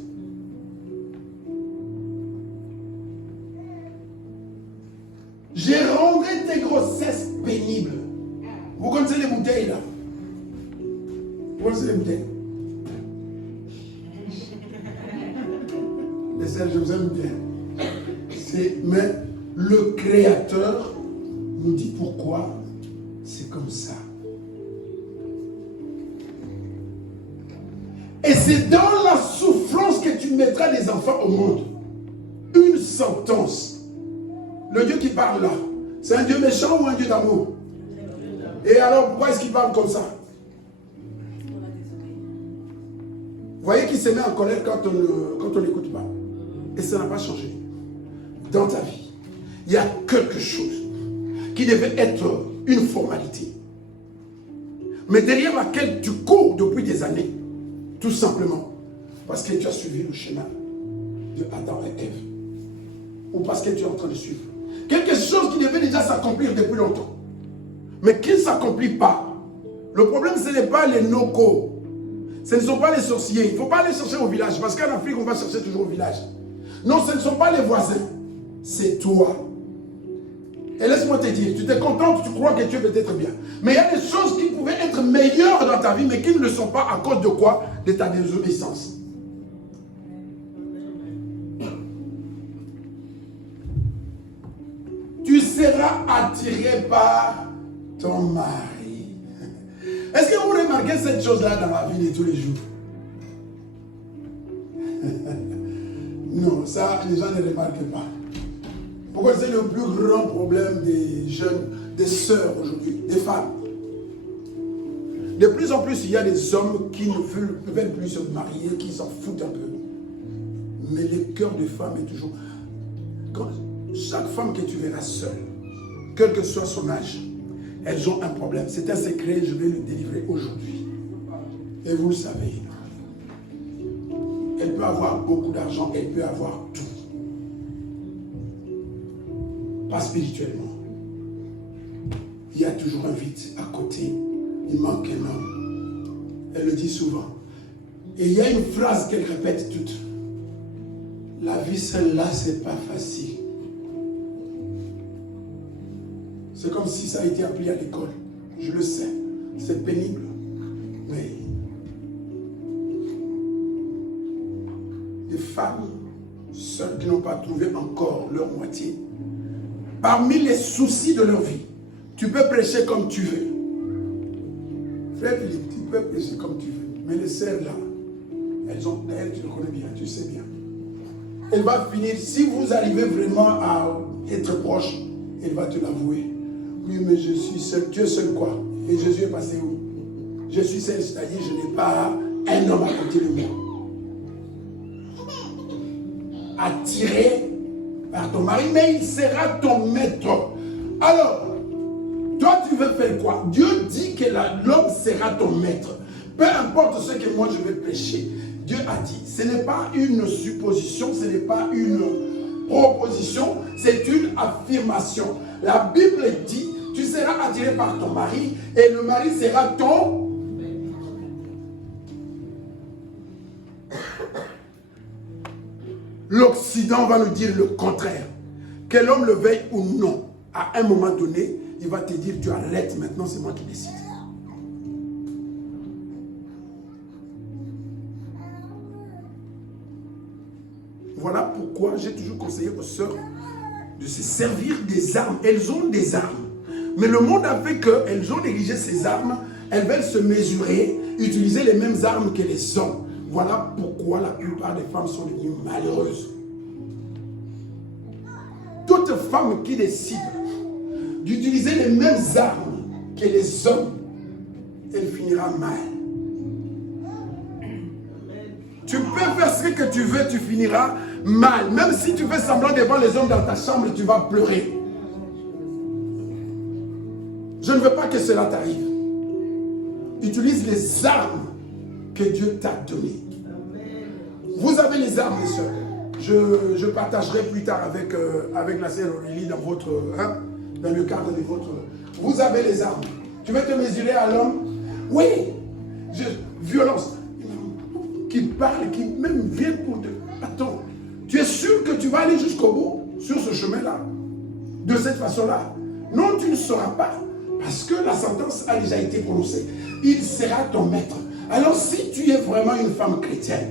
J'ai rendu tes grossesses pénibles. Vous connaissez les bouteilles là? Vous connaissez les bouteilles? Les sœurs, je vous aime bien. Mais le Créateur nous dit pourquoi c'est comme ça. Et c'est dans la souffrance que tu mettras des enfants au monde. Une sentence. Le Dieu qui parle là, c'est un Dieu méchant ou un Dieu d'amour? Et alors, pourquoi est-ce qu'il parle comme ça? Vous voyez qu'il se met en colère quand on n'écoute pas. Et ça n'a pas changé. Dans ta vie, il y a quelque chose qui devait être une formalité. Mais derrière laquelle tu cours depuis des années. Tout simplement parce que tu as suivi le schéma de Adam et Ève. Ou parce que tu es en train de suivre. Quelque chose qui devait déjà s'accomplir depuis longtemps. Mais qui ne s'accomplit pas. Le problème, ce n'est pas les no-go. Ce ne sont pas les sorciers. Il ne faut pas aller chercher au village. Parce qu'en Afrique, on va chercher toujours au village. Non, ce ne sont pas les voisins. C'est toi. Et laisse-moi te dire, tu t'es content, tu crois que tu es peut-être bien. Mais il y a des choses qui pouvaient être meilleures dans ta vie, mais qui ne le sont pas à cause de quoi? De ta désobéissance. Tu seras attiré par ton mari. Est-ce que vous remarquez cette chose-là dans la vie de tous les jours? Non, ça, les gens ne remarquent pas. Pourquoi c'est le plus grand problème des jeunes, des sœurs aujourd'hui, des femmes? De plus en plus, il y a des hommes qui ne veulent plus se marier, qui s'en foutent un peu. Mais le cœur des femmes est toujours... Chaque femme que tu verras seule, quel que soit son âge, elles ont un problème. C'est un secret, je vais le délivrer aujourd'hui. Et vous le savez. Elle peut avoir beaucoup d'argent, elle peut avoir tout. Pas spirituellement. Il y a toujours un vide à côté. Il manque un homme. Elle le dit souvent. Et il y a une phrase qu'elle répète toute. La vie celle-là, c'est pas facile. C'est comme si ça a été appris à l'école. Je le sais. C'est pénible. Mais des femmes seules qui n'ont pas trouvé encore leur moitié. Parmi les soucis de leur vie, tu peux prêcher comme tu veux. Frère Philippe, tu peux prêcher comme tu veux. Mais les sœurs là, elles, tu le connais bien, tu sais bien. Elle va finir, si vous arrivez vraiment à être proche, elle va te l'avouer. Oui, mais je suis seul. Tu es seul quoi? Et Jésus est passé où? Je suis seul, c'est-à-dire je n'ai pas un homme à côté de moi. attiré par ton mari, mais il sera ton maître. Alors, toi tu veux faire quoi? Dieu dit que l'homme sera ton maître. Peu importe ce que moi je vais pécher. Dieu a dit, ce n'est pas une supposition, ce n'est pas une proposition, c'est une affirmation. La Bible dit, tu seras attiré par ton mari et le mari sera ton... L'Occident va nous dire le contraire. Que l'homme le veuille ou non, à un moment donné, il va te dire, tu arrêtes maintenant, c'est moi qui décide. Voilà pourquoi j'ai toujours conseillé aux sœurs de se servir des armes. Elles ont des armes. Mais le monde a fait qu'elles ont négligé ces armes. Elles veulent se mesurer, utiliser les mêmes armes que les hommes. Voilà pourquoi la plupart des femmes sont devenues malheureuses. Toute femme qui décide d'utiliser les mêmes armes que les hommes, elle finira mal. Tu peux faire ce que tu veux, tu finiras mal. Même si tu fais semblant devant les hommes dans ta chambre, tu vas pleurer. Je ne veux pas que cela t'arrive. Utilise les armes que Dieu t'a données. Vous avez les armes, mes soeurs. Je partagerai plus tard avec la sœur Aurélie dans le cadre de votre... Vous avez les armes. Tu veux te mesurer à l'homme? Oui. Violence. Qui parle, qui même vient pour te... Attends. Tu es sûr que tu vas aller jusqu'au bout sur ce chemin-là? De cette façon-là? Non, tu ne sauras pas. Parce que la sentence a déjà été prononcée. Il sera ton maître. Alors si tu es vraiment une femme chrétienne,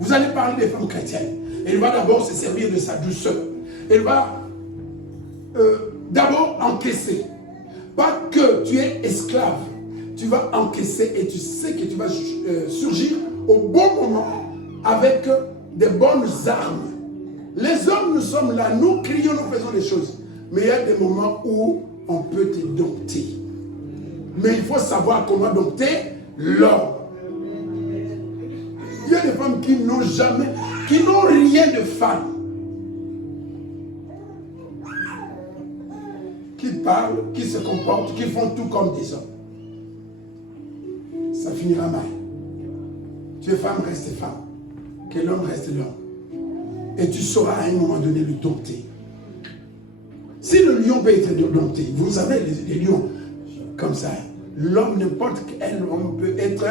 vous allez parler des femmes chrétiennes. Elle va d'abord se servir de sa douceur. Elle va d'abord encaisser. Pas que tu es esclave. Tu vas encaisser et tu sais que tu vas surgir au bon moment avec des bonnes armes. Les hommes, nous sommes là, nous crions, nous faisons des choses. Mais il y a des moments où on peut te dompter. Mais il faut savoir comment dompter l'homme. Il y a des femmes qui n'ont jamais, qui n'ont rien de femme. Qui parlent, qui se comportent, qui font tout comme des hommes. Ça finira mal. Tu es femme, reste femme. Que l'homme reste l'homme. Et tu sauras à un moment donné le dompter. Si le lion peut être dompté, vous savez, les lions, comme ça, l'homme, n'importe quel homme peut être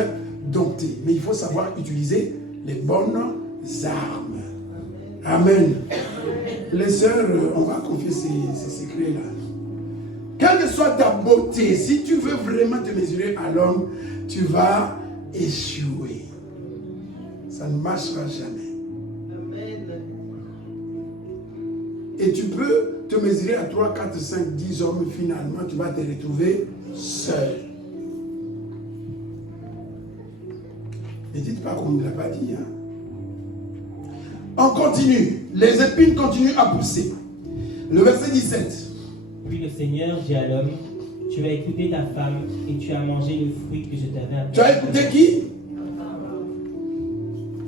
dompté. Mais il faut savoir utiliser les bonnes armes. Amen. Les sœurs, on va confier ces secrets-là. Quelle que soit ta beauté, si tu veux vraiment te mesurer à l'homme, tu vas échouer. Ça ne marchera jamais. Et tu peux te mesurer à 3, 4, 5, 10 hommes, finalement, tu vas te retrouver seul. Ne dites pas qu'on ne l'a pas dit. Hein? On continue. Les épines continuent à pousser. Le verset 17. Puis le Seigneur dit à l'homme, tu as écouté ta femme et tu as mangé le fruit que je t'avais appris. Tu as écouté qui?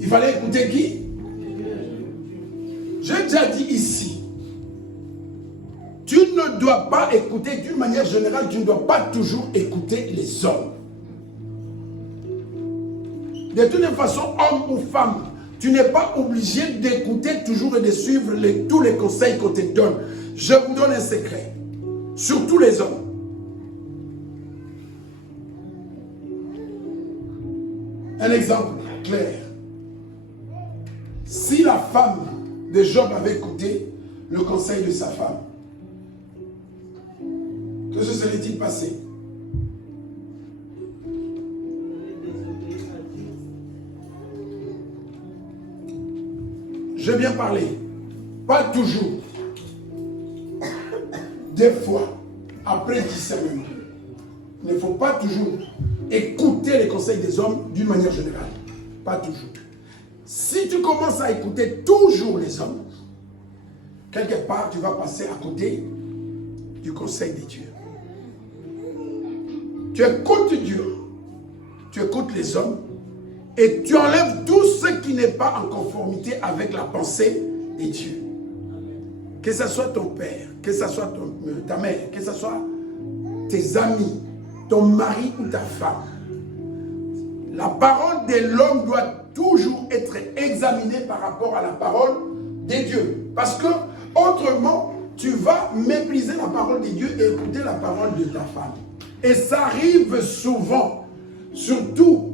Il fallait écouter qui? J'ai déjà dit ici. Tu ne dois pas écouter, d'une manière générale, tu ne dois pas toujours écouter les hommes. De toute façon, homme ou femme, tu n'es pas obligé d'écouter toujours et de suivre tous les conseils qu'on te donne. Je vous donne un secret. Surtout les hommes. Un exemple clair. Si la femme de Job avait écouté le conseil de sa femme, que se serait-il passé? Je viens parler. Pas toujours. Des fois, après discernement. Il ne faut pas toujours écouter les conseils des hommes d'une manière générale. Pas toujours. Si tu commences à écouter toujours les hommes, quelque part, tu vas passer à côté du conseil de Dieu. Tu écoutes Dieu, tu écoutes les hommes, et tu enlèves tout ce qui n'est pas en conformité avec la pensée des dieux. Que ce soit ton père, que ce soit ta mère, que ce soit tes amis, ton mari ou ta femme. La parole de l'homme doit toujours être examinée par rapport à la parole des dieux. Parce que, autrement, tu vas mépriser la parole des dieux et écouter la parole de ta femme. Et ça arrive souvent, surtout,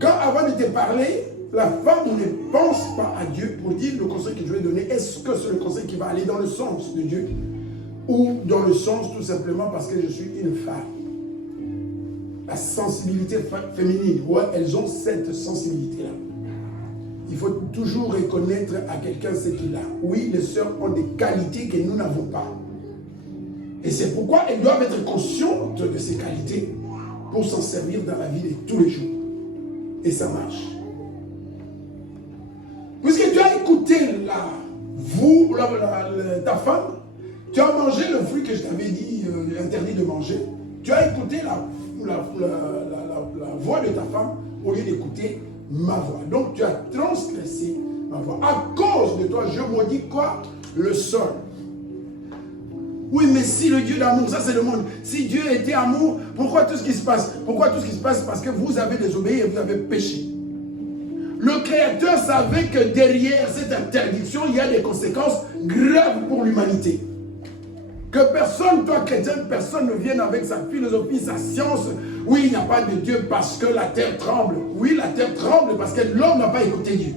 quand avant de te parler, la femme ne pense pas à Dieu pour dire le conseil que je vais donner. Est-ce que c'est le conseil qui va aller dans le sens de Dieu? Ou dans le sens tout simplement parce que je suis une femme? La sensibilité féminine, ouais, elles ont cette sensibilité-là. Il faut toujours reconnaître à quelqu'un ce qu'il a. Oui, les sœurs ont des qualités que nous n'avons pas. Et c'est pourquoi elles doivent être conscientes de ces qualités pour s'en servir dans la vie de tous les jours. Et ça marche. Puisque tu as écouté ta femme, tu as mangé le fruit que je t'avais dit interdit de manger. Tu as écouté la voix de ta femme au lieu d'écouter ma voix. Donc tu as transgressé ma voix. À cause de toi, je maudis quoi? Le sol. Oui, mais si le Dieu d'amour, ça c'est le monde. Si Dieu était amour, pourquoi tout ce qui se passe? Pourquoi tout ce qui se passe? Parce que vous avez désobéi et vous avez péché. Le Créateur savait que derrière cette interdiction, il y a des conséquences graves pour l'humanité. Que personne, toi chrétien, personne ne vienne avec sa philosophie, sa science. Oui, il n'y a pas de Dieu parce que la terre tremble. Oui, la terre tremble parce que l'homme n'a pas écouté Dieu.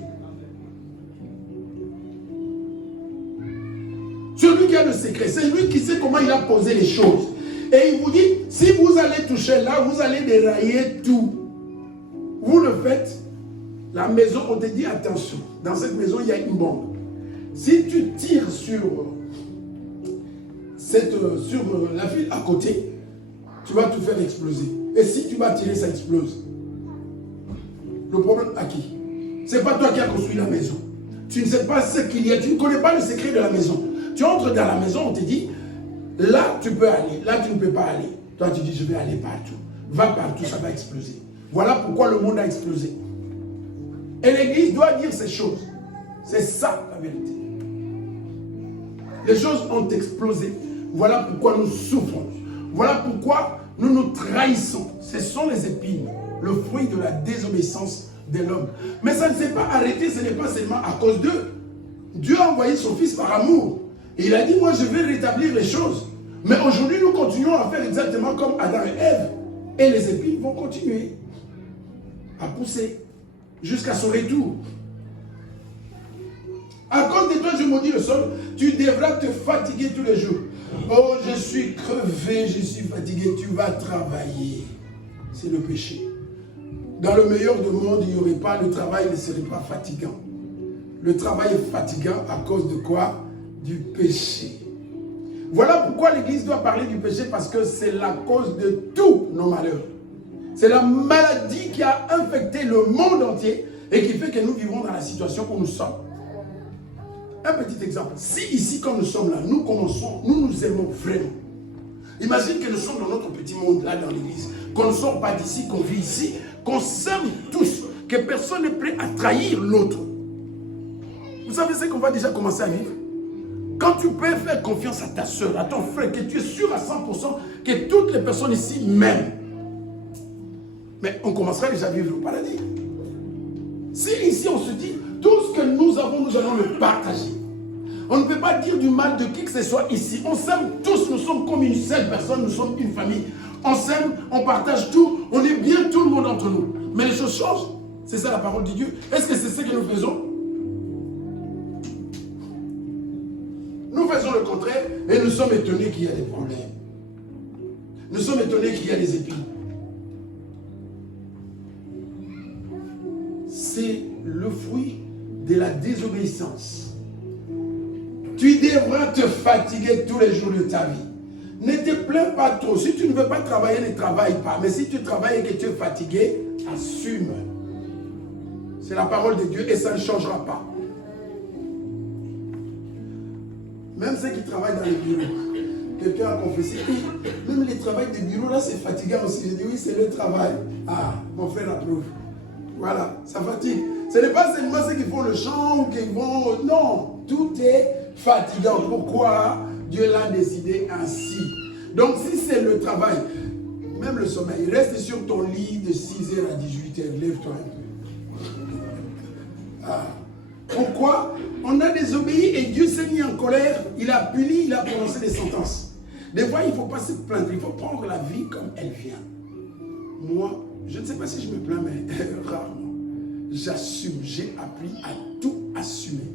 Celui qui a le secret, c'est lui qui sait comment il a posé les choses. Et il vous dit, si vous allez toucher là, vous allez dérailler tout. Vous le faites. La maison, on te dit attention. Dans cette maison, il y a une bombe. Si tu tires sur la file à côté, tu vas tout faire exploser. Et si tu vas tirer, ça explose. Le problème à qui? Ce n'est pas toi qui as construit la maison. Tu ne sais pas ce qu'il y a. Tu ne connais pas le secret de la maison. Tu entres dans la maison, on te dit, là tu peux aller, là tu ne peux pas aller. Toi tu dis, je vais aller partout. Va partout, ça va exploser. Voilà pourquoi le monde a explosé. Et l'Église doit dire ces choses. C'est ça la vérité. Les choses ont explosé. Voilà pourquoi nous souffrons. Voilà pourquoi nous nous trahissons. Ce sont les épines, le fruit de la désobéissance de l'homme. Mais ça ne s'est pas arrêté, ce n'est pas seulement à cause d'eux. Dieu a envoyé son Fils par amour. Et il a dit, moi je vais rétablir les choses. Mais aujourd'hui, nous continuons à faire exactement comme Adam et Ève. Et les épines vont continuer à pousser jusqu'à son retour. À cause de toi, je maudis le sol, tu devras te fatiguer tous les jours. Oh, je suis crevé, je suis fatigué, tu vas travailler. C'est le péché. Dans le meilleur des mondes, il n'y aurait pas, le travail ne serait pas fatigant. Le travail est fatigant à cause de quoi? Du péché. Voilà pourquoi l'Église doit parler du péché, parce que c'est la cause de tous nos malheurs. C'est la maladie qui a infecté le monde entier et qui fait que nous vivons dans la situation où nous sommes. Un petit exemple. Si ici, comme nous sommes là, nous commençons, nous nous aimons vraiment. Imagine que nous sommes dans notre petit monde là dans l'église, qu'on ne sort pas d'ici, qu'on vit ici, qu'on s'aime tous, que personne n'est prêt à trahir l'autre. Vous savez ce qu'on va déjà commencer à vivre? Quand tu peux faire confiance à ta soeur, à ton frère, que tu es sûr à 100% que toutes les personnes ici m'aiment, mais on commencera déjà à vivre le paradis. Si ici on se dit, tout ce que nous avons, nous allons le partager. On ne peut pas dire du mal de qui que ce soit ici. On s'aime tous, nous sommes comme une seule personne, nous sommes une famille. On s'aime, on partage tout, on est bien tout le monde entre nous. Mais les choses changent. C'est ça la parole de Dieu. Est-ce que c'est ce que nous faisons? Nous faisons le contraire et nous sommes étonnés qu'il y a des problèmes. Nous sommes étonnés qu'il y a des épines. C'est le fruit de la désobéissance. Tu devras te fatiguer tous les jours de ta vie. Ne te plains pas trop. Si tu ne veux pas travailler, ne travaille pas. Mais si tu travailles et que tu es fatigué, assume. C'est la parole de Dieu et ça ne changera pas. Même ceux qui travaillent dans les bureaux. Quelqu'un a confessé, même les travails de bureau là, c'est fatigant aussi. J'ai dit oui, c'est le travail. Ah, mon frère approuve. Voilà, ça fatigue. Ce n'est pas seulement ceux qui font le chant ou qui vont... Non, tout est fatigant. Pourquoi Dieu l'a décidé ainsi? Donc si c'est le travail, même le sommeil, reste sur ton lit de 6h à 18h, lève-toi un peu. Ah. Pourquoi? On a désobéi et Dieu s'est mis en colère, il a puni, il a prononcé des sentences. Des fois, il ne faut pas se plaindre, il faut prendre la vie comme elle vient. Moi, je ne sais pas si je me plains, mais rarement. J'assume, j'ai appris à tout assumer.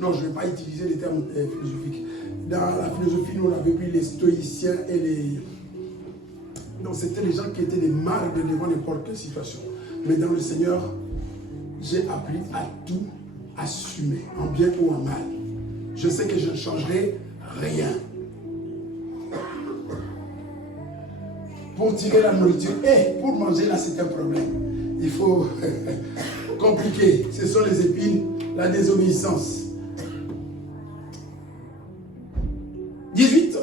Non, je ne vais pas utiliser les termes philosophiques. Dans la philosophie, nous, on avait pris les stoïciens et les... Donc, c'était les gens qui étaient des marques devant n'importe quelle situation. Mais dans le Seigneur, j'ai appris à tout assumer, en bien ou en mal. Je sais que je ne changerai rien. Pour tirer la nourriture et pour manger, là, c'est un problème. Il faut compliquer. Ce sont les épines, la désobéissance. 18.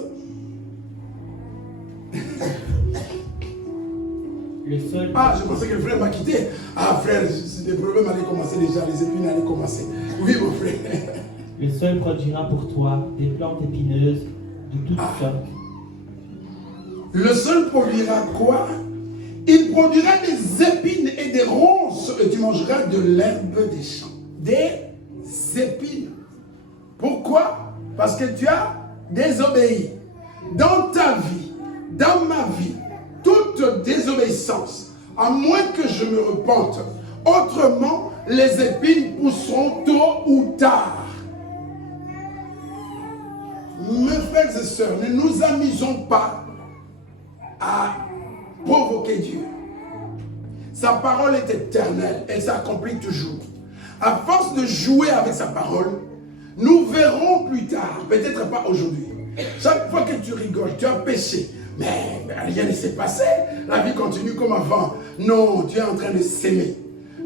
Le seul... Ah, je pensais que le frère m'a quitté. Ah, frère, les problèmes allaient commencer déjà, les épines allaient commencer. Oui, mon frère. Le sol produira pour toi des plantes épineuses de toutes sortes. Le sol produira quoi? Il produira des épines et des ronces et tu mangeras de l'herbe des champs. Des épines. Pourquoi? Parce que tu as désobéi. Dans ta vie, dans ma vie, toute désobéissance, à moins que je me repente, autrement, les épines pousseront tôt ou tard. Mes frères et sœurs, ne nous amusons pas à provoquer Dieu. Sa parole est éternelle, elle s'accomplit toujours. À force de jouer avec sa parole, nous verrons plus tard, peut-être pas aujourd'hui. Chaque fois que tu rigoles, tu as péché, mais rien ne s'est passé. La vie continue comme avant. Non, tu es en train de s'aimer.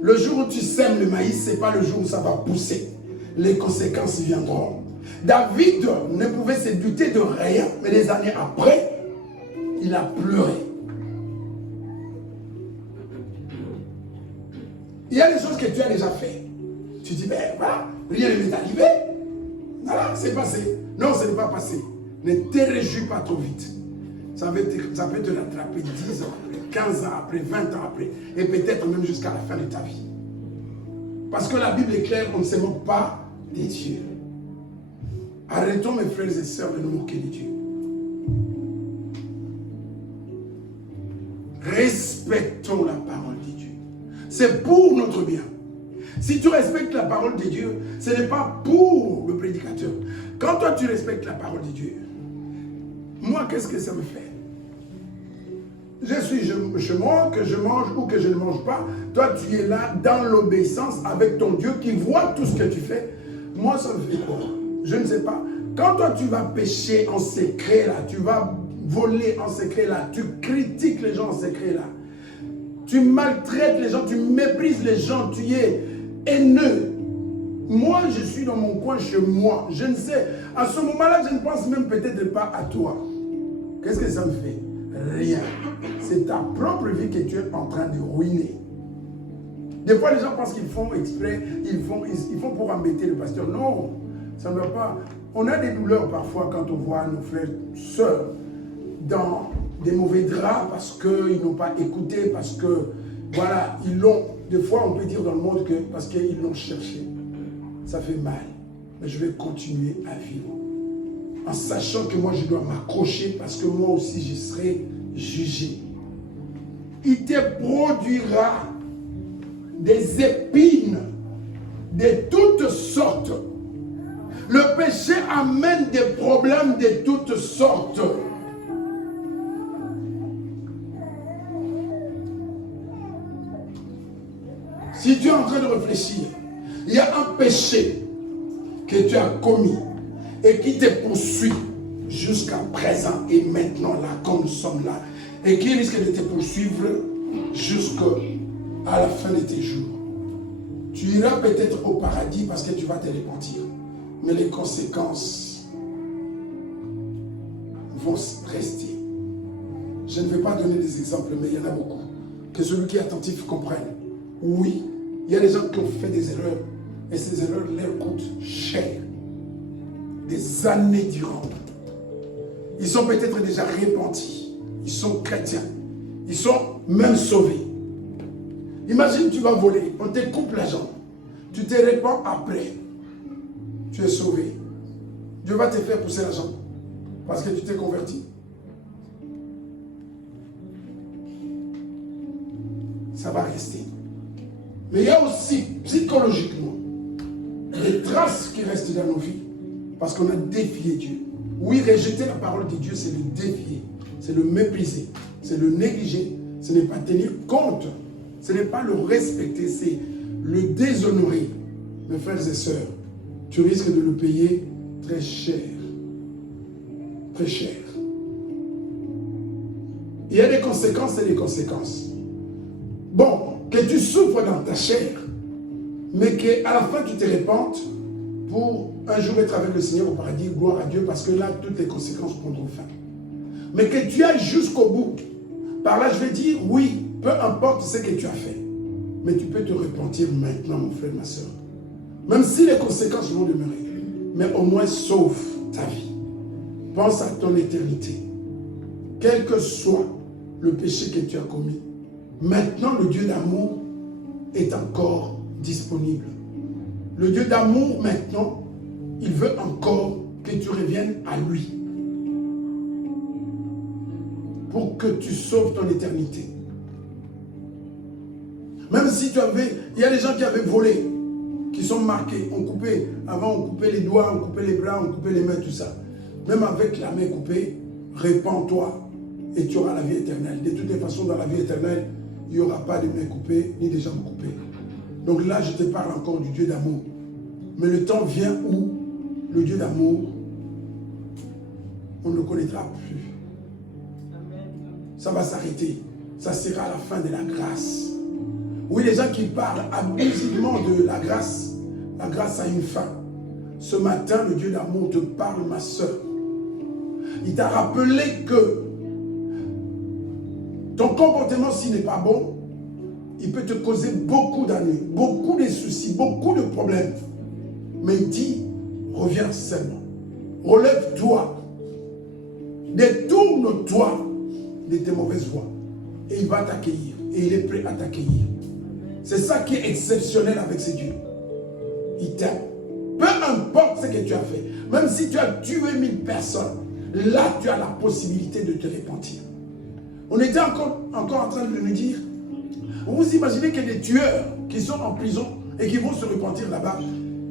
Le jour où tu sèmes le maïs, ce n'est pas le jour où ça va pousser. Les conséquences viendront. David ne pouvait se douter de rien, mais des années après, il a pleuré. Il y a des choses que tu as déjà fait. Tu dis, ben voilà, rien ne m'est arrivé. Voilà, c'est passé. Non, ce n'est pas passé. Ne te réjouis pas trop vite. Ça peut te rattraper 10 ans après, 15 ans après, 20 ans après, et peut-être même jusqu'à la fin de ta vie. Parce que la Bible est claire, on ne se moque pas des dieux. Arrêtons, mes frères et sœurs, de nous moquer de Dieu. Respectons la parole de Dieu. C'est pour notre bien. Si tu respectes la parole de Dieu, ce n'est pas pour le prédicateur. Quand toi tu respectes la parole de Dieu, moi qu'est-ce que ça me fait? Je mange, que je mange ou que je ne mange pas. Toi tu es là dans l'obéissance avec ton Dieu qui voit tout ce que tu fais. Moi ça me fait quoi? Je ne sais pas. Quand toi tu vas pécher en secret là, tu vas voler en secret là, tu critiques les gens en secret là, tu maltraites les gens, tu méprises les gens, tu es haineux. Moi, je suis dans mon coin chez moi. Je ne sais. À ce moment-là, je ne pense même peut-être pas à toi. Qu'est-ce que ça me fait? Rien. C'est ta propre vie que tu es en train de ruiner. Des fois, les gens pensent qu'ils font exprès, ils font pour embêter le pasteur. Non, ça ne va pas. On a des douleurs parfois quand on voit nos frères, sœurs dans des mauvais draps parce qu'ils n'ont pas écouté, parce que, voilà, ils l'ont. Des fois, on peut dire dans le monde que parce qu'ils l'ont cherché. Ça fait mal. Mais je vais continuer à vivre. En sachant que moi, je dois m'accrocher parce que moi aussi, je serai jugé. Il te produira des épines de toutes sortes. Le péché amène des problèmes de toutes sortes. Si tu es en train de réfléchir, il y a un péché que tu as commis et qui te poursuit jusqu'à présent et maintenant là, comme nous sommes là, et qui risque de te poursuivre jusqu'à la fin de tes jours. Tu iras peut-être au paradis parce que tu vas te repentir, mais les conséquences vont rester. Je ne vais pas donner des exemples, mais il y en a beaucoup. Que celui qui est attentif comprenne. Oui, Il y a des gens qui ont fait des erreurs et ces erreurs leur coûtent cher. Des années durant. Ils sont peut-être déjà repentis. Ils sont chrétiens. Ils sont même sauvés. Imagine, tu vas voler, on te coupe la jambe. Tu te répands après. Tu es sauvé. Dieu va te faire pousser la jambe parce que tu t'es converti. Ça va rester. Mais il y a aussi, psychologiquement, des traces qui restent dans nos vies parce qu'on a défié Dieu. Oui, rejeter la parole de Dieu, c'est le défier, c'est le mépriser, c'est le négliger, ce n'est pas tenir compte, ce n'est pas le respecter, c'est le déshonorer. Mes frères et sœurs, tu risques de le payer très cher. Très cher. Il y a des conséquences et des conséquences. Bon, que tu souffres dans ta chair, mais qu'à la fin tu te répandes pour un jour être avec le Seigneur au paradis, gloire à Dieu, parce que là, toutes les conséquences prendront fin. Mais que tu ailles jusqu'au bout. Par là, je vais dire, oui, peu importe ce que tu as fait, mais tu peux te repentir maintenant, mon frère, ma soeur. Même si les conséquences vont demeurer, mais au moins sauve ta vie. Pense à ton éternité. Quel que soit le péché que tu as commis, maintenant le Dieu d'amour est encore disponible. Le Dieu d'amour, maintenant, il veut encore que tu reviennes à lui. Pour que tu sauves ton éternité. Même si tu avais... Il y a des gens qui avaient volé, qui sont marqués, on coupait. Avant, on coupait les doigts, on coupait les bras, on coupait les mains, tout ça. Même avec la main coupée, répands-toi et tu auras la vie éternelle. De toutes les façons, dans la vie éternelle, il n'y aura pas de mains coupées, ni de jambes coupées. Donc là, je te parle encore du Dieu d'amour. Mais le temps vient où le Dieu d'amour, on ne le connaîtra plus. Ça va s'arrêter. Ça sera la fin de la grâce. Oui, les gens qui parlent abusivement de la grâce a une fin. Ce matin, le Dieu d'amour te parle, ma soeur. Il t'a rappelé que ton comportement, s'il n'est pas bon, il peut te causer beaucoup d'ennuis, beaucoup de soucis, beaucoup de problèmes. Mais il dit, reviens seulement. Relève-toi. Détourne-toi de tes mauvaises voies. Et il va t'accueillir. Et il est prêt à t'accueillir. C'est ça qui est exceptionnel avec ce Dieu. Il t'aime. Peu importe ce que tu as fait. Même si tu as tué 1000 personnes, là tu as la possibilité de te repentir. On était encore en train de nous dire, vous imaginez que des tueurs qui sont en prison et qui vont se repentir là-bas,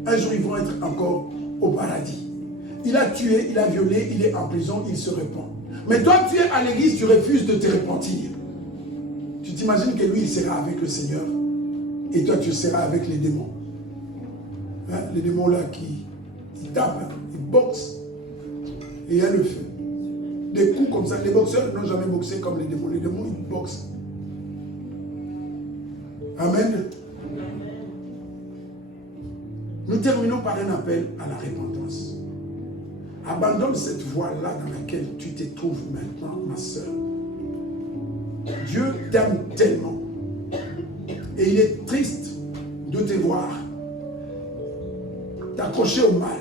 un jour ils vont être encore au paradis. Il a tué, il a violé, il est en prison, il se repent. Mais toi tu es à l'église, tu refuses de te repentir. Tu t'imagines que lui il sera avec le Seigneur et toi tu seras avec les démons. Hein? Les démons là qui tapent, hein? Ils boxent et il y a le feu. Des coups comme ça, les boxeurs n'ont jamais boxé comme les démons. Les démons ils boxent. Amen. Nous terminons par un appel à la repentance. Abandonne cette voie-là dans laquelle tu te trouves maintenant, ma soeur. Dieu t'aime tellement. Et il est triste de te voir t'accrocher au mal,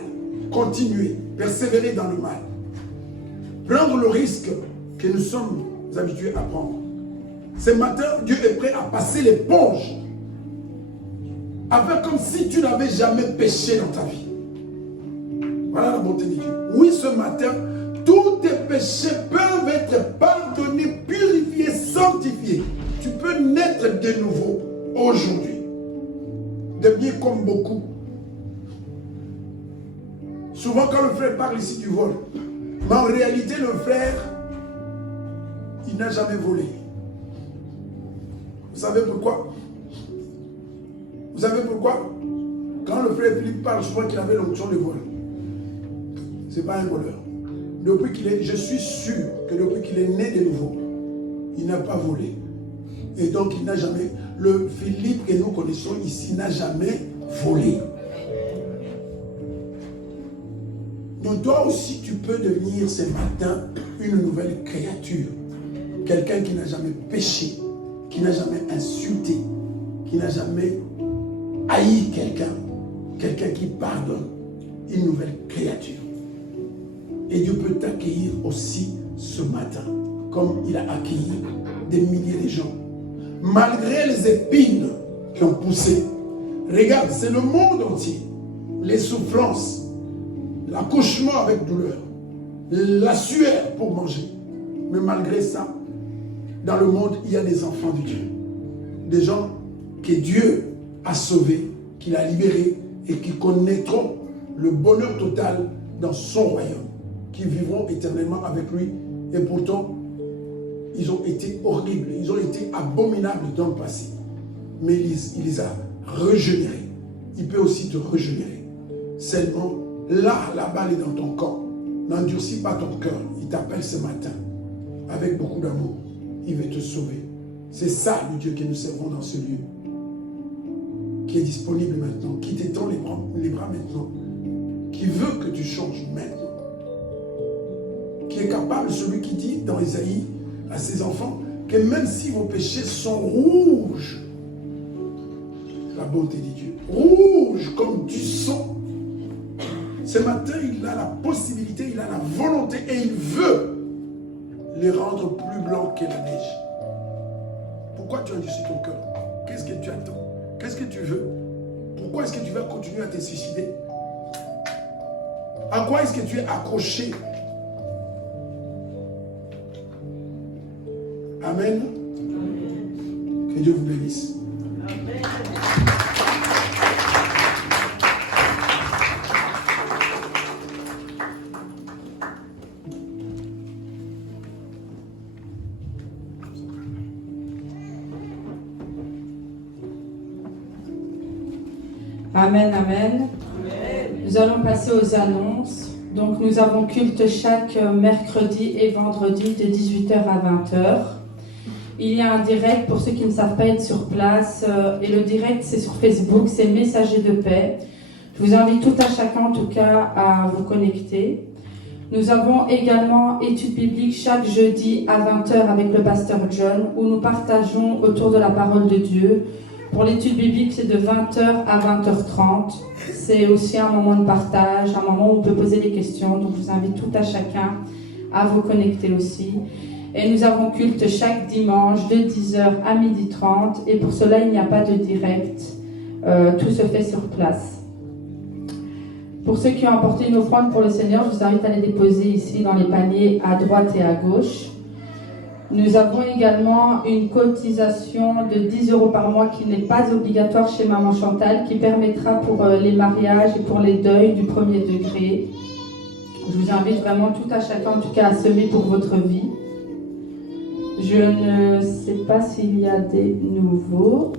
continuer, persévérer dans le mal. Prendre le risque que nous sommes habitués à prendre. Ce matin, Dieu est prêt à passer l'éponge. À faire comme si tu n'avais jamais péché dans ta vie. Voilà la bonté de Dieu. Oui, ce matin, tous tes péchés peuvent être pardonnés, purifiés, sanctifiés. Tu peux naître de nouveau aujourd'hui. Devenir comme beaucoup. Souvent, quand le frère parle ici du vol, mais en réalité, le frère, il n'a jamais volé. Vous savez pourquoi? Vous savez pourquoi? Quand le frère Philippe parle, je crois qu'il avait l'onction de vol. Ce n'est pas un voleur. Depuis qu'il est, je suis sûr que depuis qu'il est né de nouveau, il n'a pas volé. Et donc il n'a jamais, le Philippe que nous connaissons ici n'a jamais volé. Donc toi aussi tu peux devenir ce matin une nouvelle créature. Quelqu'un qui n'a jamais péché, qui n'a jamais insulté, qui n'a jamais haïr quelqu'un, quelqu'un qui pardonne, une nouvelle créature. Et Dieu peut t'accueillir aussi ce matin, comme il a accueilli des milliers de gens. Malgré les épines qui ont poussé, regarde, c'est le monde entier. Les souffrances, l'accouchement avec douleur, la sueur pour manger. Mais malgré ça, dans le monde, il y a des enfants de Dieu. Des gens que Dieu a sauvés, qu'il a libérés et qui connaîtront le bonheur total dans son royaume, qui vivront éternellement avec lui. Et pourtant, ils ont été horribles, ils ont été abominables dans le passé. Mais il les a régénérés. Il peut aussi te régénérer. Seulement, là, la balle est dans ton corps. N'endurcis pas ton cœur. Il t'appelle ce matin avec beaucoup d'amour. Il veut te sauver. C'est ça le Dieu que nous servons dans ce lieu, qui est disponible maintenant, qui t'étend les bras maintenant, qui veut que tu changes maintenant, qui est capable, celui qui dit dans Isaïe à ses enfants, que même si vos péchés sont rouges, la bonté de Dieu, rouge comme du sang, ce matin il a la possibilité, il a la volonté et il veut les rendre plus blancs que la neige. Pourquoi tu endurcis ton cœur? Qu'est-ce que tu attends? Qu'est-ce que tu veux? Pourquoi est-ce que tu vas continuer à te suicider? À quoi est-ce que tu es accroché? Amen. Que Dieu vous bénisse. Amen. Amen, amen. Nous allons passer aux annonces. Donc nous avons culte chaque mercredi et vendredi de 18h à 20h. Il y a un direct pour ceux qui ne savent pas être sur place. Et le direct, c'est sur Facebook, c'est Messager de paix. Je vous invite tout à chacun, en tout cas, à vous connecter. Nous avons également études bibliques chaque jeudi à 20h avec le pasteur John, où nous partageons autour de la parole de Dieu. Pour l'étude biblique, c'est de 20h à 20h30. C'est aussi un moment de partage, un moment où on peut poser des questions. Donc, je vous invite tout à chacun à vous connecter aussi. Et nous avons culte chaque dimanche de 10h à 12h30. Et pour cela, il n'y a pas de direct. Tout se fait sur place. Pour ceux qui ont apporté une offrande pour le Seigneur, je vous invite à les déposer ici dans les paniers à droite et à gauche. Nous avons également une cotisation de 10 € par mois qui n'est pas obligatoire chez Maman Chantal, qui permettra pour les mariages et pour les deuils du premier degré. Je vous invite vraiment tout à chacun, en tout cas, à semer pour votre vie. Je ne sais pas s'il y a des nouveaux.